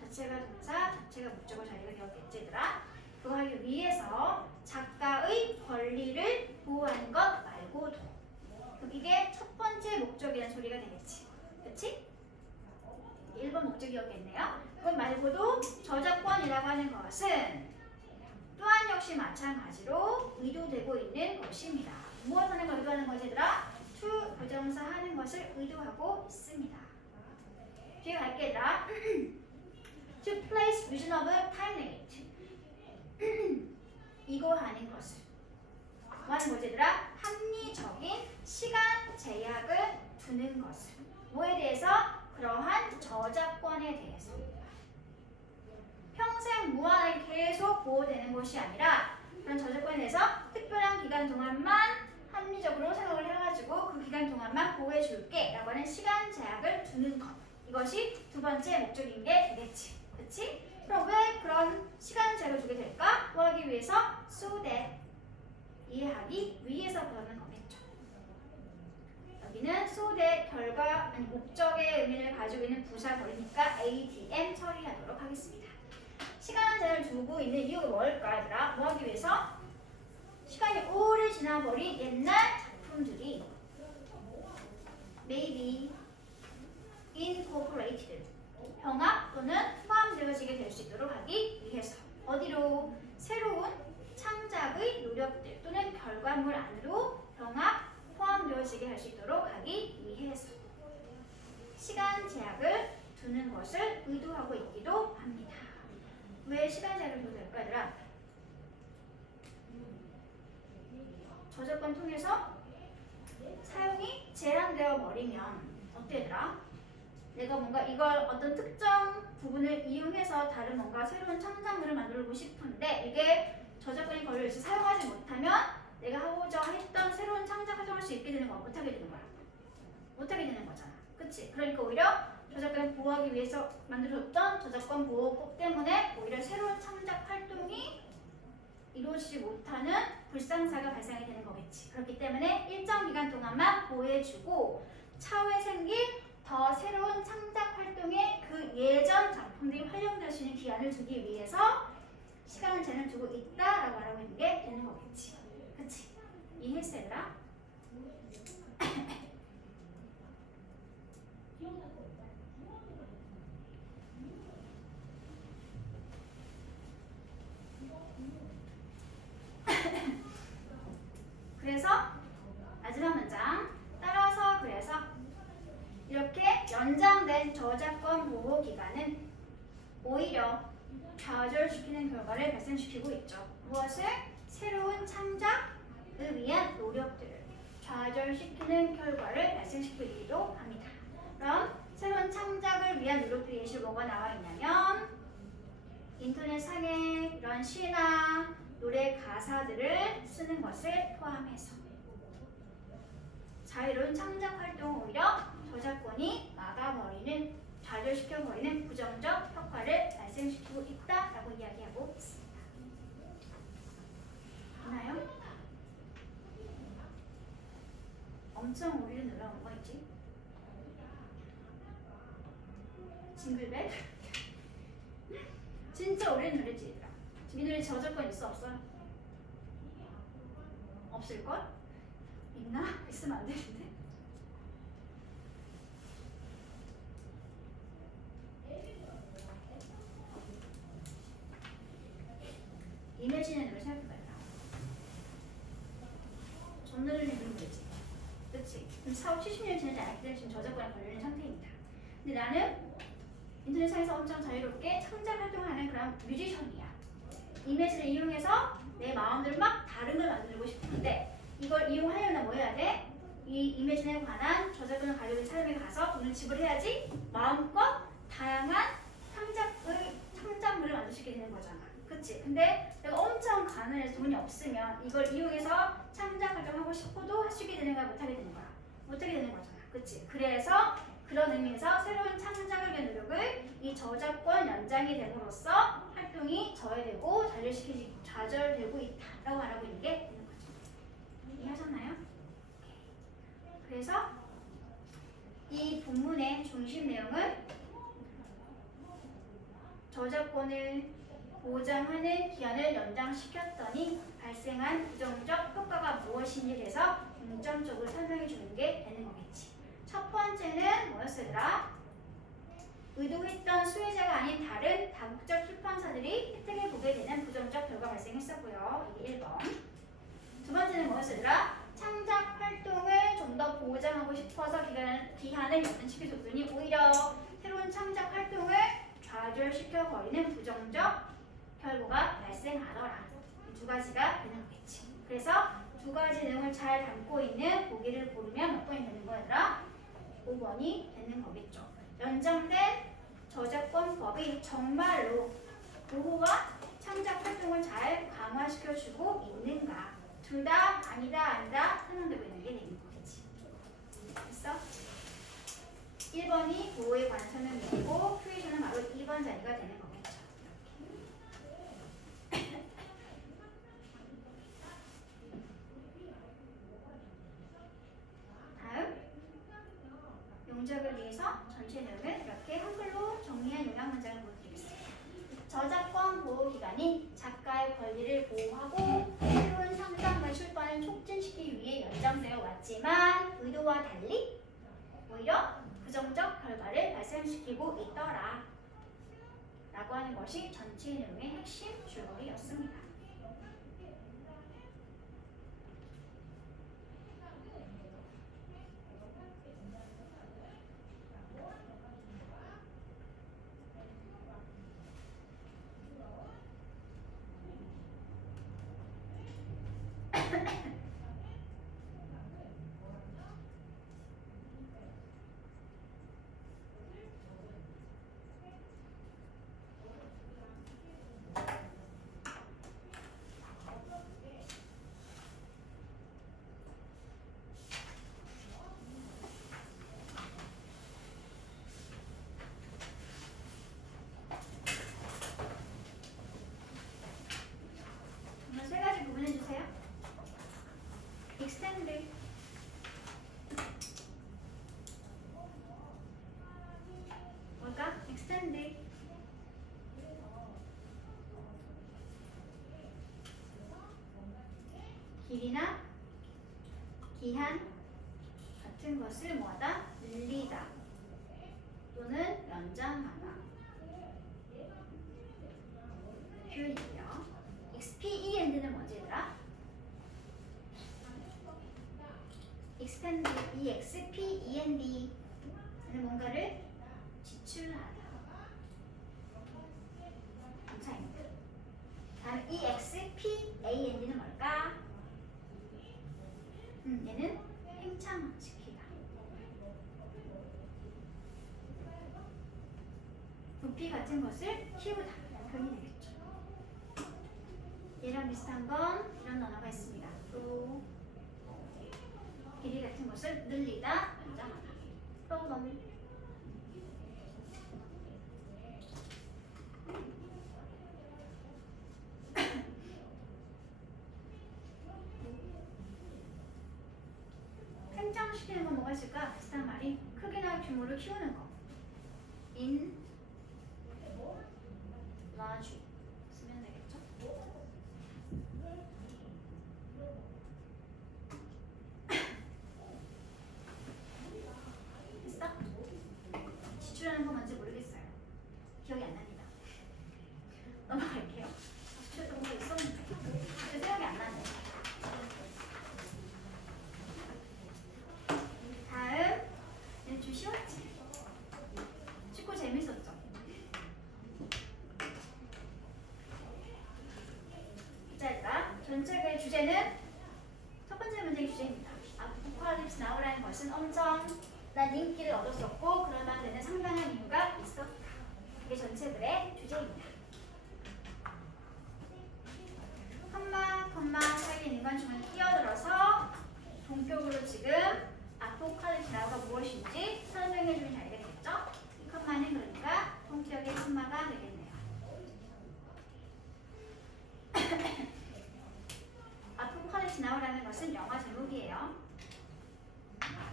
자체가 동사, 자체가 목적어 자리가 되었겠지 얘들아. 그거 하기 위해서 작가의 권리를 보호하는 것 말고도 그럼 이게 첫 번째 목적이라는 소리가 되겠지. 그치? 1번 목적이었겠네요. 그것 말고도 저작권이라고 하는 것은 또한 역시 마찬가지로 의도되고 있는 것입니다. 무엇 하는 걸 의도하는 거지 얘들아? to 부정사 하는 것을 의도하고 있습니다. 뒤에 갈게 얘들아. to place reasonable time limit 이거 하는 것을 뭐 하는 거지 얘들아? 합리적인 시간 제약을 두는 것을 뭐에 대해서? 그러한 저작권에 대해서 평생 무한하게 계속 보호되는 것이 아니라 그런 저작권에 대해서 특별한 기간 동안만 합리적으로 생각을 해가지고 그 기간 동안만 보호해줄게 라고 하는 시간 제약을 두는 것 이것이 두 번째 목적인 게 되겠지. 그치? 그럼 왜 그런 시간 제약을 두게 될까? 뭐 하기 위해서? so that 이해하기 위해서 그러는 거겠죠. 여기는 so that 목적의 의미를 가지고 있는 부사 버리니까 ADM 처리하도록 하겠습니다. 시간 제약을 두고 있는 이유가 뭘까 얘들아? 뭐 하기 위해서? 시간이 오래 지나버린 옛날 작품들이 maybe incorporated 병합 또는 포함되어지게 될 수 있도록 하기 위해서 어디로? 새로운 창작의 노력들 또는 결과물 안으로 병합 포함되어지게 저작권 통해서 사용이 제한되어 버리면 어떻게 되더라? 내가 뭔가 이걸 어떤 특정 부분을 이용해서 다른 뭔가 새로운 창작물을 만들고 싶은데 이게 저작권이 걸려있어 사용하지 못하면 내가 하고자 했던 새로운 창작 활동을 할 수 있게 되는 거야? 못하게 되는 거야? 못하게 되는 거잖아. 그치? 그러니까 오히려 저작권을 보호하기 위해서 만들어졌던 저작권 보호법 때문에 오히려 새로운 창작 활동이 이루어지지 못하는 불상사가 발생이 되는 거겠지. 그렇기 때문에 일정 기간 동안만 보호해주고 차후에 생길 더 새로운 창작 활동에 그 예전 작품들이 활용될 수 있는 기한을 두기 위해서 시간을 제한을 두고 있다라고 말하고 있는 게 되는 거겠지. 그치? 이해했어 얘들아? 그래서 마지막 문장 따라서 그래서 이렇게 연장된 저작권 보호 기간은 오히려 좌절시키는 결과를 발생시키고 있죠. 무엇을? 새로운 창작을 위한 노력들을 좌절시키는 결과를 발생시키기도 합니다. 그럼 새로운 창작을 위한 노력들 예시로 뭐가 나와 있냐면 인터넷 상에 이런 시나 노래 가사들을 쓰는 것을 포함해서 자유로운 창작 활동을 오히려 저작권이 막아버리는, 좌절시켜버리는 부정적 효과를 발생시키고 있다라고 이야기하고 있습니다. 있나요? 엄청 오리를 놀라운 거 있지? 징글벨? 진짜 오리를 놀랬지 얘들아. 이 노래 저작권 있어 없어? 없을걸? 있나? 있으면 안 되는데. 이매진의 노래 생각해봐요. 전노래를 부르면 되지. 그치? 그럼 4, 70년 지나지 않았기 때문에 지금 저작권에 걸려있는 상태입니다. 근데 나는 인터넷상에서 엄청 자유롭게 창작 활동을 하는 그런 뮤지션이야. 이미지를 이용해서 내 마음대로 막 다른 걸 만들고 싶은데 이걸 이용하려면 뭐 해야 돼? 이 이미지에 관한 저작권을 가지고 있는 사람에 가서 돈을 지불해야지 마음껏 다양한 창작물을 만들 수 있게 되는 거잖아. 그치? 근데 내가 엄청 가난해서 돈이 없으면 이걸 이용해서 창작 활동하고 싶어도 할 수 있게 되는 거야? 못하게 되는 거야? 못하게 되는 거잖아. 그치? 그래서 그런 의미에서 새로운 창작을 위한 노력을 이 저작권 연장이 됨으로써 활동이 저해되고 좌절되고 있다라고 말하고 있는 게 되는 거죠. 이해하셨나요? 그래서 이 본문의 중심 내용은 저작권을 보장하는 기한을 연장시켰더니 발생한 부정적 효과가 무엇인지에 대해서 중점적으로 설명해 주는 게 되는 거겠지. 첫 번째는 뭐였더라? 의도했던 수혜자가 아닌 다른 다국적 출판사들이 혜택을 보게 되는 부정적 결과 발생했었고요. 이게 1번. 두 번째는 뭐였더라? 창작 활동을 좀 더 보장하고 싶어서 기한을 연장시켜줬더니 오히려 새로운 창작 활동을 좌절시켜 버리는 부정적 결과가 발생하더라. 이 두 가지가 되는 거겠지. 그래서 두 가지 내용을 잘 담고 있는 보기를 고르면 몇 번이 되는 거더라? 5번이 되는 거겠죠. 연장된 저작권법이 정말로 보호와 창작 활동을 잘 강화시켜주고 있는가? 둘 다 아니다 아니다 설명되고 있는 게 되는 거겠지. 됐어? 1번이 보호에 관한 설명이고 큐에이션은 바로 2번 자리가 되는 거겠죠. 다음 용접을 위해서 전체 내용을 이렇게 한글로 정리한 요약 문장을 보여드리겠습니다. 저작권 보호 기간이 작가의 권리를 보호하고 새로운 상상과 출판을 촉진시키기 위해 연장되어 왔지만 의도와 달리 오히려 부정적 결과를 발생시키고 있더라 라고 하는 것이 전체 내용의 핵심 줄거리였습니다. 길이나 기한 같은 것을 뭐하다? 늘리다 또는 연장하다 표현이고요. expand는 뭔지 얘들아? expand, expand는 뭔가를 지출하다 차입니다. 다음 expand는 뭘까? 얘는 팽창시키다. 부피 같은 것을 키우다 표현이 되겠죠. 얘랑 비슷한 건 이런 단어가 있습니다. 또 길이 같은 것을 늘리다, 연장하다. prolong. 팽창시키는 건 뭐가 있을까? 비슷한 말이 크기나 규모를 키우는 거. in large 쓰면 되겠죠? 됐어? 지출하는 거 뭔지 모르겠어요. 기억이 안 납니다. 넘어갈게요. 지출했던 거 있었는데 생각이 안 나네요. 다음 얘는 좀 쉬웠지? 축구 재밌었죠? 자, 일단 전체의 주제는 첫 번째 문제의 주제입니다. 아포칼립스 나우라는 것은 엄청난 인기를 얻었었고 그러다 되는 상당한 이유가 있었다. 이게 전체들의 주제입니다. 컴마 사이에 있는 건중을 끼어들어서 본격으로 지금 아포칼립스 나우가 무엇인지 설명해주면 잘 되겠죠? 이 컴마는 그러니까 본격의 컴마가 되겠네요. 아포칼립스 나우라는 것은 영화 제목이에요.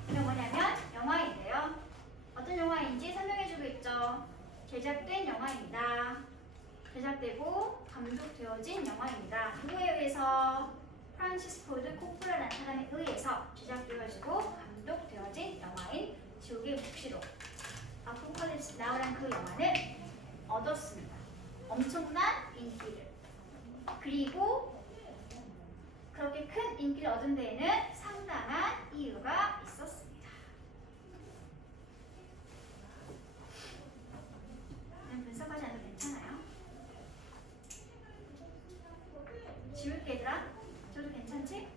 이게 뭐냐면 영화인데요. 어떤 영화인지 설명해주고 있죠. 제작된 영화입니다. 제작되고 감독되어진 영화입니다. 누구에 의해서? 프란시스 포드 코프라라는 사람에 의해서 제작되어지고 감독되어진 영화인 지옥의 묵시록 아포칼립스 나우라는 그 영화는 얻었습니다. 엄청난 인기를. 그리고 그렇게 큰 인기를 얻은 데에는 상당한 이유가 있었습니다. 분석하지 않아도 괜찮아요. 지울게 얘들아. 저도 괜찮지?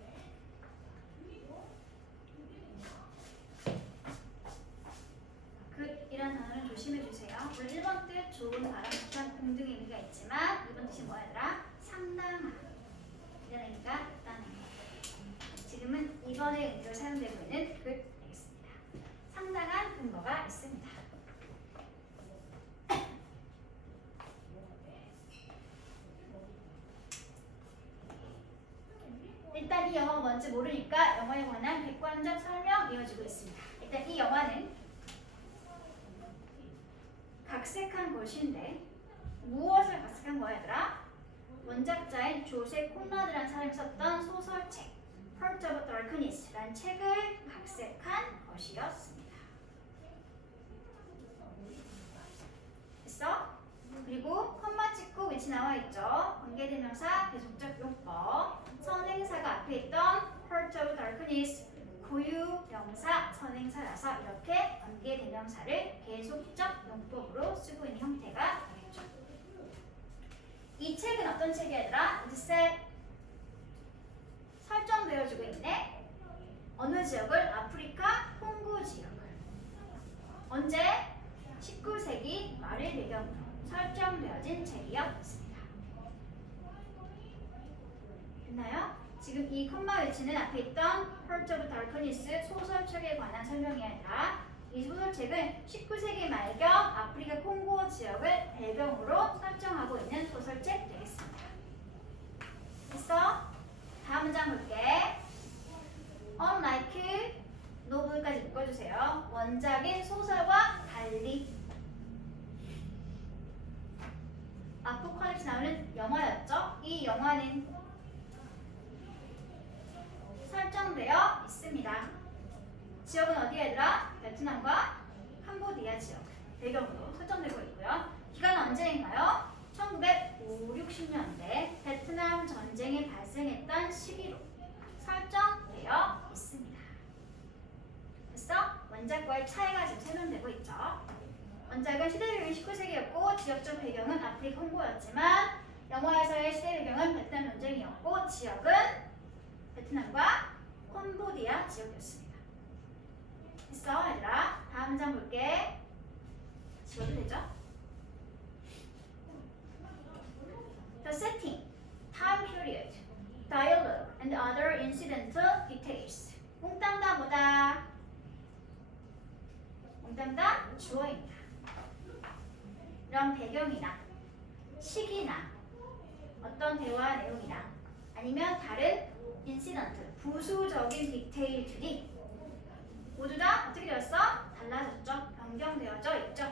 굿이라는 단어는 조심해주세요. 물론 1번 뜻, 좋은, 바람, 부탄 공등의 의미가 있지만 2번 뜻이 뭐야 얘들아? 상당한 이런 의미가 있다는 거. 지금은 2번의 의미로 사용되고 있는 굿 되겠습니다. 상당한 근거가 있습니다. 일단 이 영화가 뭔지 모르니까 영화에 관한 객관적 설명 이어지고 있습니다. 일단 이 영화는 각색한 것인데 무엇을 각색한 거야 얘들아? 원작자인 조세 콘라드라는 사람이 썼던 소설책 Heart of Darkness라는 책을 각색한 것이었습니다. 됐어? 그리고 컴마 찍고 위치 나와 있죠. 관계대명사 계속적 용법 선행사가 앞에 있던 Heart of Darkness 고유명사 선행사라서 이렇게 관계대명사를 계속적 용법으로 쓰고 있는 형태가 되겠죠. 이 책은 어떤 책이야 얘들아? 이제 설정되어지고 있네. 어느 지역을? 아프리카 콩고 지역을. 언제? 19세기 말을 배경으로 설정되어진 책이었습니다. 됐나요? 지금 이 컴마 위치는 앞에 있던 Heart of Darkness 소설책에 관한 설명이 아니라 이 소설책은 19세기 말경 아프리카 콩고 지역을 배경으로 설정하고 있는 소설책 되겠습니다. 됐어? 다음 문장 볼게. Unlike 노블까지 묶어주세요. 원작인 소설과 달리 아포칼립스 나오는 영화였죠? 이 영화는 베트남과 캄보디아 지역 배경으로 설정되고 있고요. 기간은 언제인가요? 1950년대 베트남 전쟁이 발생했던 시기로 설정되어 있습니다. 됐어? 원작과의 차이가 지금 설명되고 있죠. 원작은 시대 배경이 19세기였고 지역적 배경은 아프리카 홍보였지만 영화에서의 시대 배경은 베트남 전쟁이었고 지역은 베트남과 캄보디아 지역이었습니다. 됐어 얘들아? 다음 문장 볼게. 지워도 되죠? The setting, time period, dialogue, and other incidental details. 몽땅다 뭐다? 몽땅다 주어입니다. 이런 배경이나 시기나 어떤 대화 내용이나 아니면 다른 인시던트, 부수적인 디테일들이 모두 다 어떻게 되었어? 달라졌죠? 변경되어져 있죠?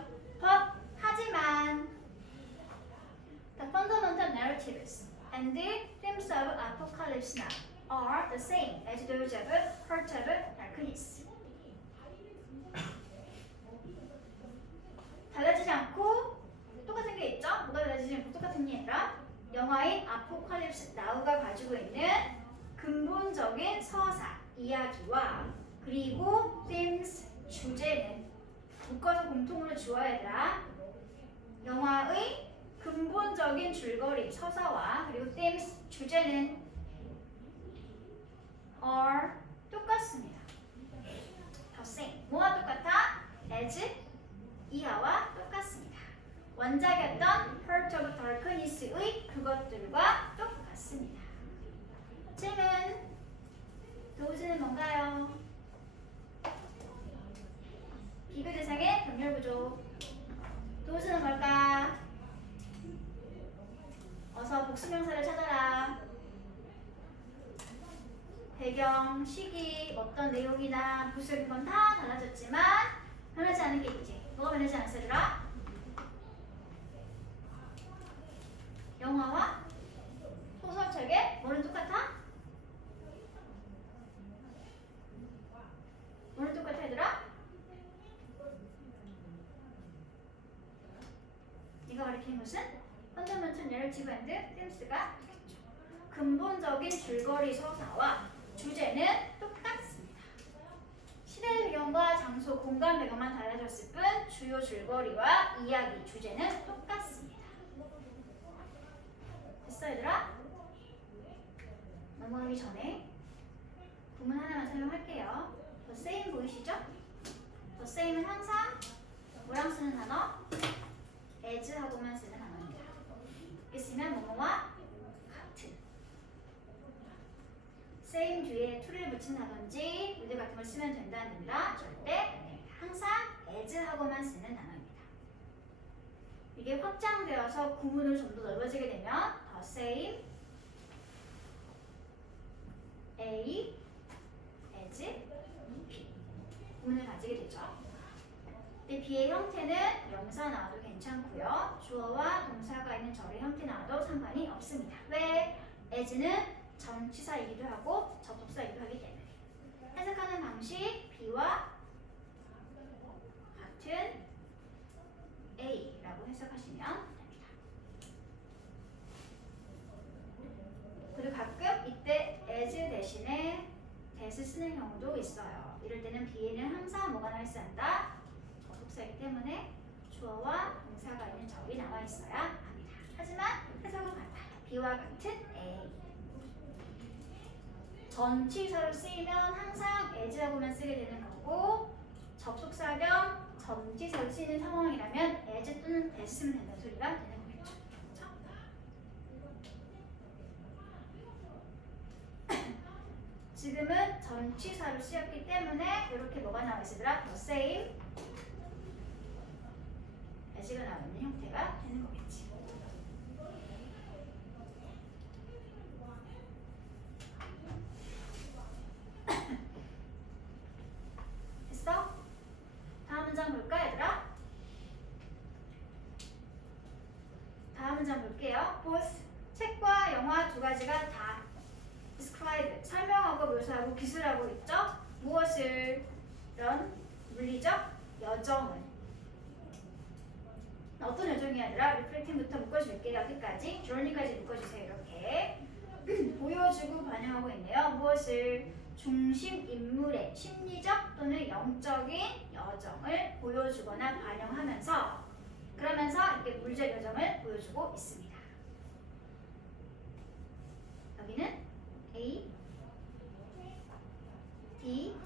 하지만 the fundamental narratives and the themes of Apocalypse Now are the same as those of Heart of Darkness. 달라지지 않고 똑같은 게 있죠? 뭐가 달라지지 않고 똑같은 게 아니라 영화인 아포칼립스 나우가 가지고 있는 근본적인 서사, 이야기와 그리고 themes, 주제는 묶어서 공통으로 주어야 되라. 영화의 근본적인 줄거리, 서사와 그리고 themes, 주제는 are 똑같습니다. The same. 뭐와 똑같아? as, 이하와 똑같습니다. 원작이었던 Heart of Darkness의 그것들과 똑같습니다. 질문. 도우즈는 뭔가요? 비교 대상의 병렬 구조. 도우즈는 뭘까? 어서 복수명사를 찾아라. 배경, 시기, 어떤 내용이나 부수 건 다 달라졌지만 변하지 않은 게 있지. 뭐가 변하지 않았어, 얘들아? 영화와 소설책의 뭐는 똑같아? 뭐는 똑같아, 얘들아? 네가 가리킨 것은 fundamental narrative and themes가 되겠죠. 근본적인 줄거리 서사와 주제는 똑같습니다. 시대 배경과 장소, 공간 배경만 달라졌을 뿐 주요 줄거리와 이야기, 주제는 똑같습니다. 됐어 얘들아? 넘어가기 전에 구문 하나만 설명할게요. The same 보이시죠? The same은 항상 뭐랑 쓰는 단어? as 하고만 쓰는 단어입니다. 있으면 뭐뭐와 같은. same 뒤에 to를 붙인다든지 with 같은 걸 쓰면 된다는 겁니다. 절대 아닙니다. 항상 as 하고만 쓰는 단어입니다. 이게 확장되어서 구문을 좀 더 넓어지게 되면 the same, a, as, b 구문을 가지게 되죠. 근데 B의 형태는 명사 나와도 괜찮고요. 주어와 동사가 있는 절의 형태 나와도 상관이 없습니다. 왜? as는 전치사이기도 하고 접속사이기도 하기 때문에. 해석하는 방식 B와 같은 A라고 해석하시면 됩니다. 그리고 가끔 이때 as 대신에 that을 쓰는 경우도 있어요. 이럴 때는 B에는 항상 뭐가 나와 있어야 한다? 접속사이기 때문에 주어와 동사가 있는 적이 나와 있어야 합니다. 하지만 해석은 같아요. B와 같은 A. 전치사로 쓰이면 항상 as하고만 쓰게 되는 거고 접속사 겸 전치사로 쓰이는 상황이라면 as 또는 that 쓰면 된다는 소리가 되는 거겠죠. 그렇죠? 지금은 전치사로 쓰였기 때문에 이렇게 뭐가 나와 있으더라? the same, as가 나와 있는 형태가 되는 거겠지. 됐어? 다음 문장 볼까 얘들아? 다음 문장 볼게요. both 책과 영화 두 가지가 다 describe, 설명하고 묘사하고 기술하고 있죠? 무엇을? 이런 물리적 여정을. 어떤 여정이 아니라 reflecting부터 묶어줄게요. 여기까지, journey까지 묶어주세요. 이렇게 보여주고 반영하고 있네요. 무엇을? 중심 인물의 심리적 또는 영적인 여정을 보여주거나 반영하면서, 그러면서 이렇게 물리적 여정을 보여주고 있습니다. 여기는 A, D,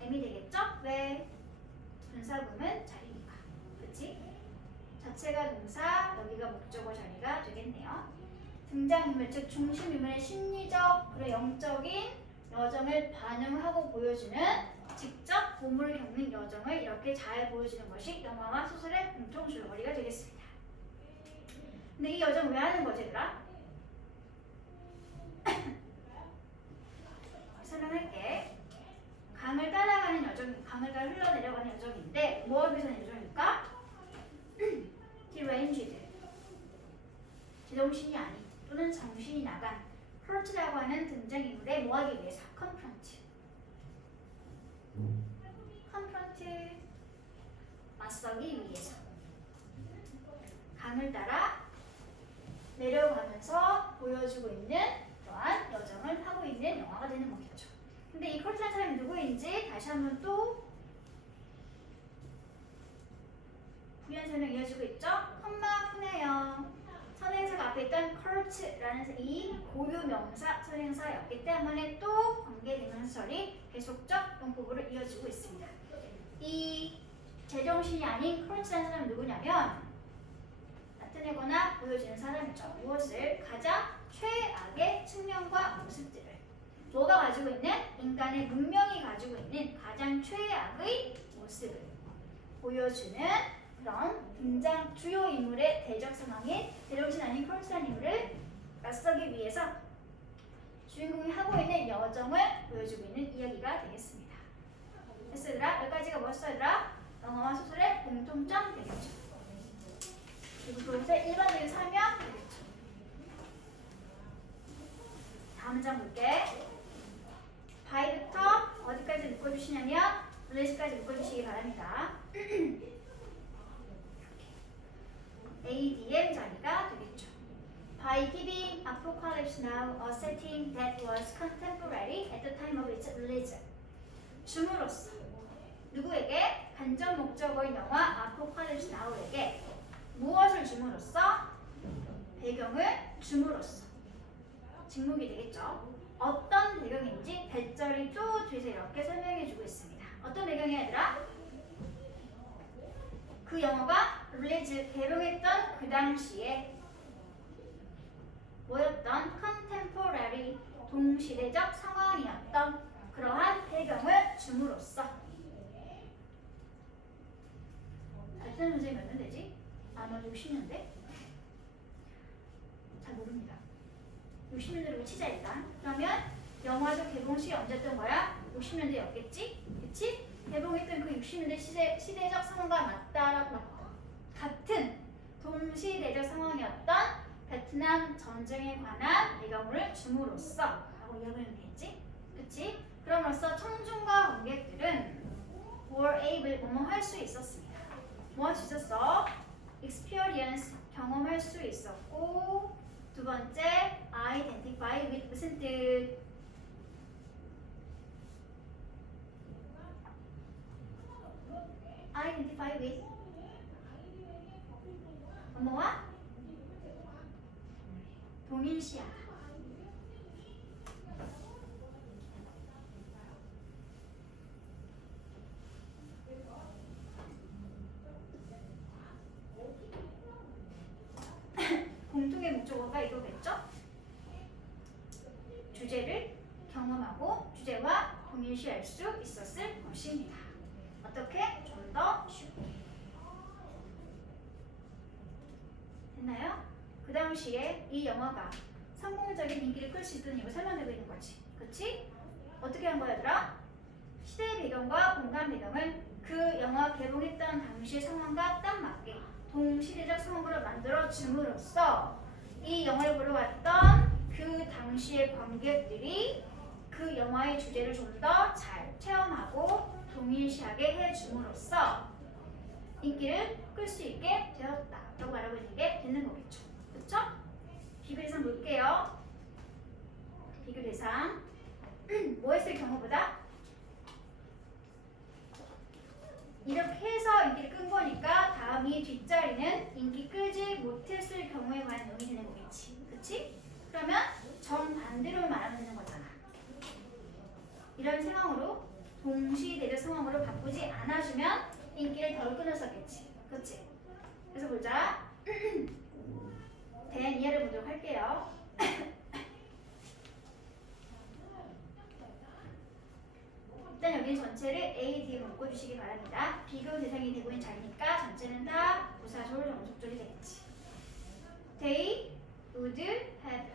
M이 되겠죠? 왜? 분사구문 자리니까. 그치? 자체가 동사, 여기가 목적어 자리가 되겠네요. 등장인물, 즉 중심인물의 심리적 그리고 영적인 여정을 반영하고 보여주는, 직접 보물을 겪는 여정을 이렇게 잘 보여주는 것이 영화와 소설의 공통 줄거리가 되겠습니다. 근데 이 여정 왜 하는 거지, 얘들아? 설명할게. 강을 따라가는 여정, 강을 따라 흘러내려가는 여정인데 뭐하기 위해서 하는 여정일까? deranged, 제정신이 아닌 또는 정신이 나간 컬트라고 하는 등장인물에 뭐하기 위해서? confront, 맞서기 위해서 강을 따라 내려가면서 보여주고 있는 그러한 여정을 하고 있는 영화가 되는 거겠죠. 근데 이 컬트라는 사람이 누구인지 다시 한번 또 부연 설명 이어지고 있죠? 컴마 분해형. 선행사가 앞에 있던 컬트라는 이 고유명사 선행사였기 때문에 또 관계대명사절이 계속적 용법으로 이어지고 있습니다. 이 제정신이 아닌 컬트라는 사람은 누구냐면 나타내거나 보여주는 사람이죠. 무엇을? 가장 최악의 측면과 모습들을. 뭐가 가지고 있는? 인간의 문명이 가지고 있는 가장 최악의 모습을 보여주는 그런 등장 주요 인물의 대적 상황인 제정신 아닌 컬트라는 인물을 맞서기 위해서 주인공이 하고 있는 여정을 보여주고 있는 이야기가 되겠습니다. 됐어, 얘들아? 여기까지가 뭐였어, 얘들아? 영화와 소설의 공통점 되겠죠. 그리고 그것의 일반적인 설명 되겠죠. 다음 장 볼게. by부터 어디까지 묶어주시냐면 relation까지 묶어주시기 바랍니다. ADM 자리가 되겠죠. By giving Apocalypse Now a setting that was contemporary at the time of its release. 줌으로써 누구에게? 간접 목적어인 영화 Apocalypse Now에게 무엇을 줌으로써? 배경을 줌으로써. 직목이 되겠죠. 어떤 배경인지 배절이 또 뒤에서 이렇게 설명해주고 있습니다. 어떤 배경이야, 얘들아? 그 영화가 릴리즈 개봉했던 그 당시에 뭐였던? 컨템포러리, 동시대적 상황이었던 그러한 배경을 줌으로써. 베트남 전쟁이 몇 년 되지? 아마 60년대? 잘 모릅니다. 60년대로 치자 일단. 그러면 영화도 개봉 시기 언제였던 거야? 60년대였겠지? 그치? 개봉했던 그 60년대 시대적 상황과 맞다라고 같은 동시대적 상황이었던 베트남 전쟁에 관한 배경을 줌으로써 라고 이야기하면 되겠지? 그치? 그럼으로써 청중과 관객들은 were able, 뭐뭐 할 수 있었습니다. 뭐 할 수 있었어? experience, 경험할 수 있었고, 두 번째, identify with 무슨 뜻? identify with 뭐와? 동일시하다. 공통의 목적어가 이거겠죠? 주제를 경험하고 주제와 동일시할 수 있었을 것입니다. 어떻게? 좀 더 쉽게. 됐나요? 그 당시에 이 영화가 성공적인 인기를 끌 수 있던 이유가 설명되고 있는 거지. 그치? 어떻게 한 거야, 얘들아? 시대의 배경과 공간 배경을 그 영화 개봉했던 당시의 상황과 딱 맞게 동시대적 상황으로 만들어 줌으로써 이 영화를 보러 왔던 그 당시의 관객들이 그 그 영화의 주제를 좀 더 잘 체험하고 동일시하게 해줌으로써 인기를 끌 수 있게 되었다 라고 말하고 있는 게 되는 거겠죠. 그쵸? 비교 대상 볼게요. 비교 대상 뭐 했을 경우보다 이렇게 해서 인기를 끈 거니까 다음 이 뒷자리는 인기 끌지 못했을 경우에 관한 내용이 되는 거겠지. 그치? 그러면 정반대로 말하면 되는 거잖아. 이런 상황으로 동시대적 상황으로 바꾸지 않아주면 인기를 덜 끊었었겠지. 그치? 그래서 보자. 된 이해를 보도록 할게요. 일단 여기 전체를 A, D에 묶어주시기 바랍니다. 비교 대상이 되고 있는 자리니까 전체는 다 부사절, 정속절이 되겠지. They would have.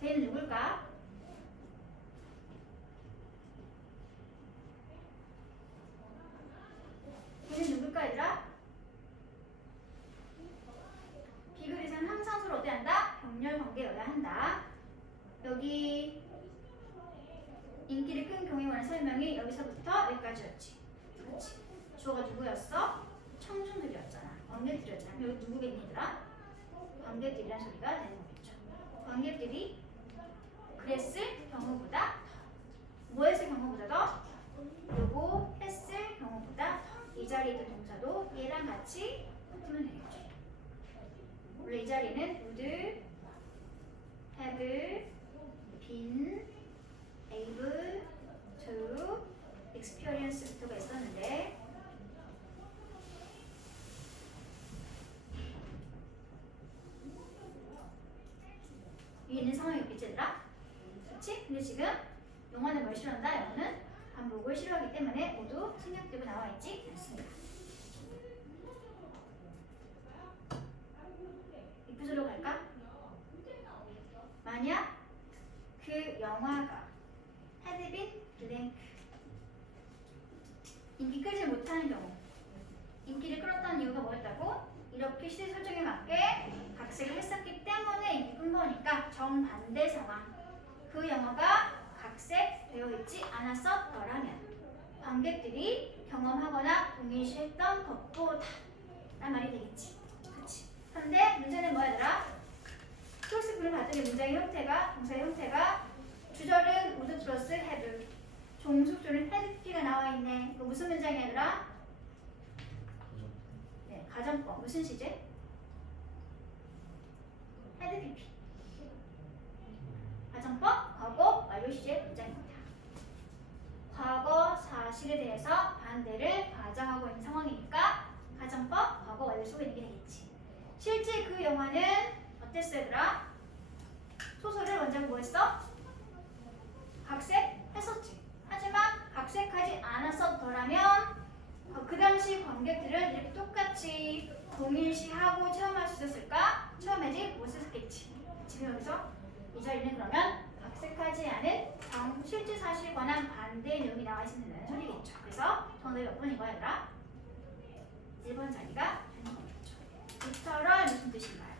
they는 누굴까? they는 누굴까 얘들아? 비교 대상은 항상 서로 어때야 한다? 병렬 관계여야 한다. 여기 인기를 끈 경우에 관한 설명이 여기서부터 여기까지였지. 그렇지. 주어가 누구였어? 청중들이었잖아. 관객들이었잖아. 여기 누구겠니 얘들아? 관객들이란 소리가 되는 거겠죠. 관객들이 그랬을 경우보다 뭐 했을 경우보다 더? 요거 했을 경우보다 이 자리에 있던 동사도 얘랑 같이 붙으면 되겠죠. 원래 이 자리는 would have been able to experience부터가 있었는데 위에 있는 상황이었겠지 얘들아? 그치? 근데 지금 영어는 뭘 싫어한다? 영어는 반복을 싫어하기 때문에 모두 생략되고 나와있지 않습니다. 이 구조로 갈까? 만약 그 영화가 had been blank 인기 끌지 못하는 경우 인기를 끌었다는 이유가 뭐였다고? 이렇게 시대 설정에 맞게 각색을 했었기 때문에 인기 끈 거니까 정반대 상황 그 영화가 각색되어 있지 않았었더라면 관객들이 경험하거나 동일시했던 것보다 라는 말이 되겠지. 그치? 근데 문제는 뭐야더라? 크로스분을 봤더니 문장의 형태가 동사의 형태가 주절은 would 플러스 have 종속조는 had pp가 나와 있네. 이거 무슨 문장이야 얘들아? 네, 가정법 무슨 시제? had pp 가정법 과거 완료 시제 문장입니다. 과거 사실에 대해서 반대를 가정하고 있는 상황이니까 가정법 과거 완료 속에 있는 게 되겠지. 실제 그 영화는 어땠어 얘들아? 소설을 원작 뭐 했어? 각색했었지. 하지만 각색하지 않았었더라면 그 당시 관객들은 이렇게 똑같이 동일시하고 체험할 수 있었을까? 체험하지 못했겠지. 지금 여기서 이 자리는 그러면 각색하지 않은 실제 사실에 관한 반대의 내용이 나와 있는 소리겠죠. 그래서 정답이 몇 번인 거야 얘들아? 1번 자리가 되는 거겠죠. 리터럴 무슨 뜻인가요?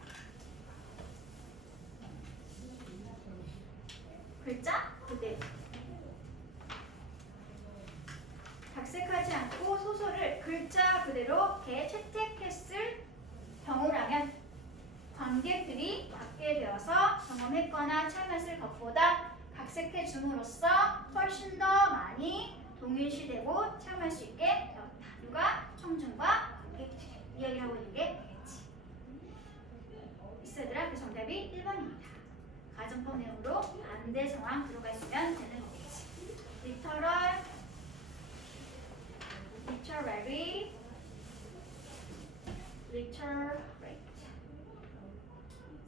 글자 그대로 각색하지 않고 소설을 글자 그대로 채택했을 경우라면 관객들이 받게 되어서 경험했거나 체험했을 것보다 각색해 줌으로써 훨씬 더 많이 동일시되고 체험할 수 있게 되었다. 누가? 청중과 관객들이 이야기를 하고 있는 게 되겠지. 있어들아 그 정답이 1번입니다. 가정법 내용으로 반대 상황 들어가 있으면 되는 거겠지. literal, literary, literate.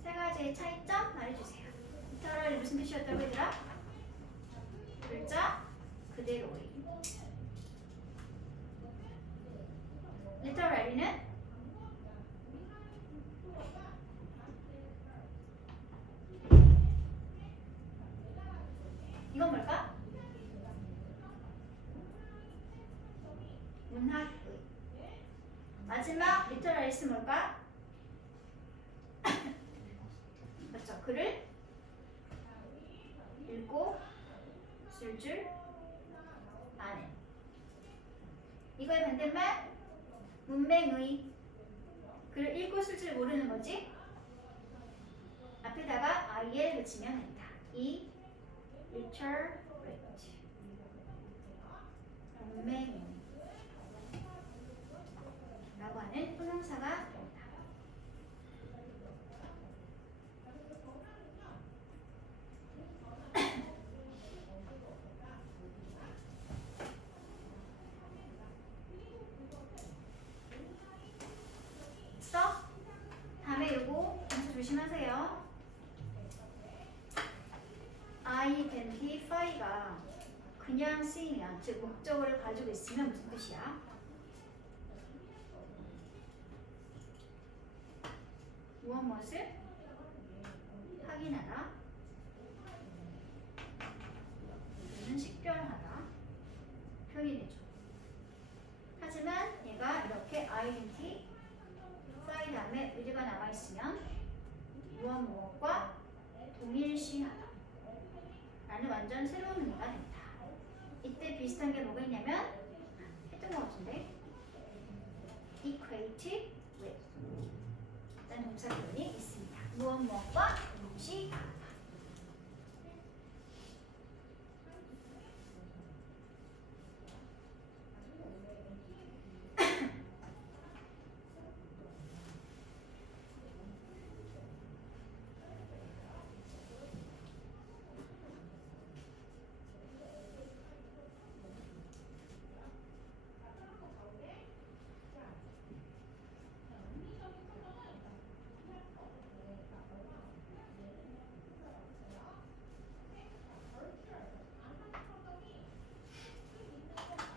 세 가지의 차이점 말해주세요. literal이 무슨 뜻이었다고 얘들아? 글자 그대로의. literary는 이건 뭘까? 문학의. 마지막 리터러리스 뭘까? 그렇죠. 글을 읽고 쓸 줄 아는. 이거의 반대말 문맹의. 글을 읽고 쓸 줄 모르는 거지. 앞에다가 IL 붙이면 된다. illiterate. 문맹의 라고 하는 형용사가 된다. 다음에 요거 진짜 조심하세요. identify가 그냥 쓰이면, 즉 목적어를 가지고 있으면 무슨 뜻이야? 무엇을 확인하다, 또는 식별하다 표현이 되죠. 하지만 얘가 이렇게 identify 다음에 의리가 남아있으면 무엇과 동일시하다 라는 완전 새로운 의미가 된다. 이때 비슷한 게 뭐가 있냐면 했던 것 같은데 equate with 라는 동사 표현이 있습니다. 무엇과 동일시하다.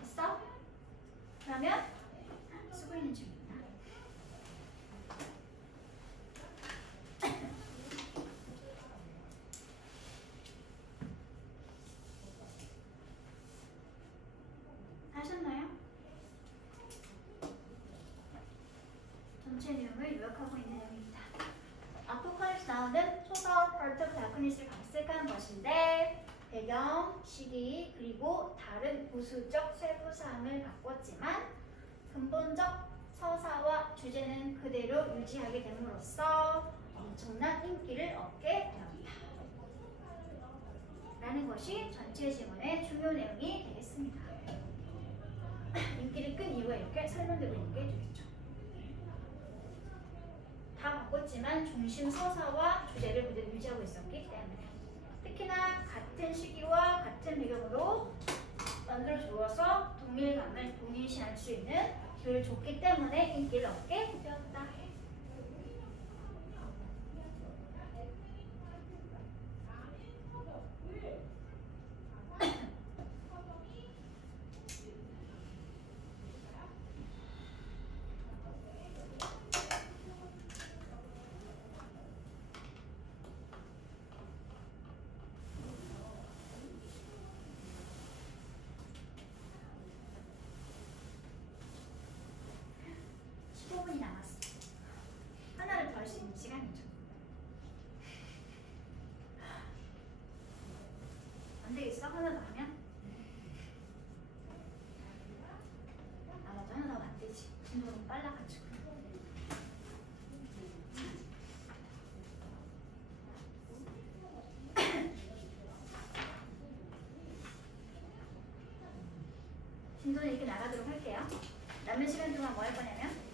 됐어? 그러면 쓰고 있는 중입니다. 하셨나요? 전체 내용을 요약하고 있는 내용입니다. 아포칼립스 나오는 소설 Heart of Darkness를 각색한 것인데 배경, 시기, 그리고 다른 부수적 세부사항을 바꿨지만 근본적 서사와 주제는 그대로 유지하게 됨으로써 엄청난 인기를 얻게 되었다. 라는 것이 전체 지문의 중요 내용이 되겠습니다. 인기를 끈 이유가 이렇게 설명되고 있는 게 되겠죠. 다 바꿨지만 중심 서사와 주제를 그대로 유지하고 있었기 때문에 특히나 같은 시기와 같은 배경으로 만들어 주어서 동일감을 동일시할 수 있는 기회를 줬기 때문에 인기를 얻게 되었다. 하나를 더 할 수 있는 시간이죠. 안 되겠어? 하나 더 하면? 아 맞아, 하나 더 안 되지. 진도가 너무 빨라가지고. 진도는 이렇게 나가도록 할게요. 남은 시간 동안 뭐 할 거냐면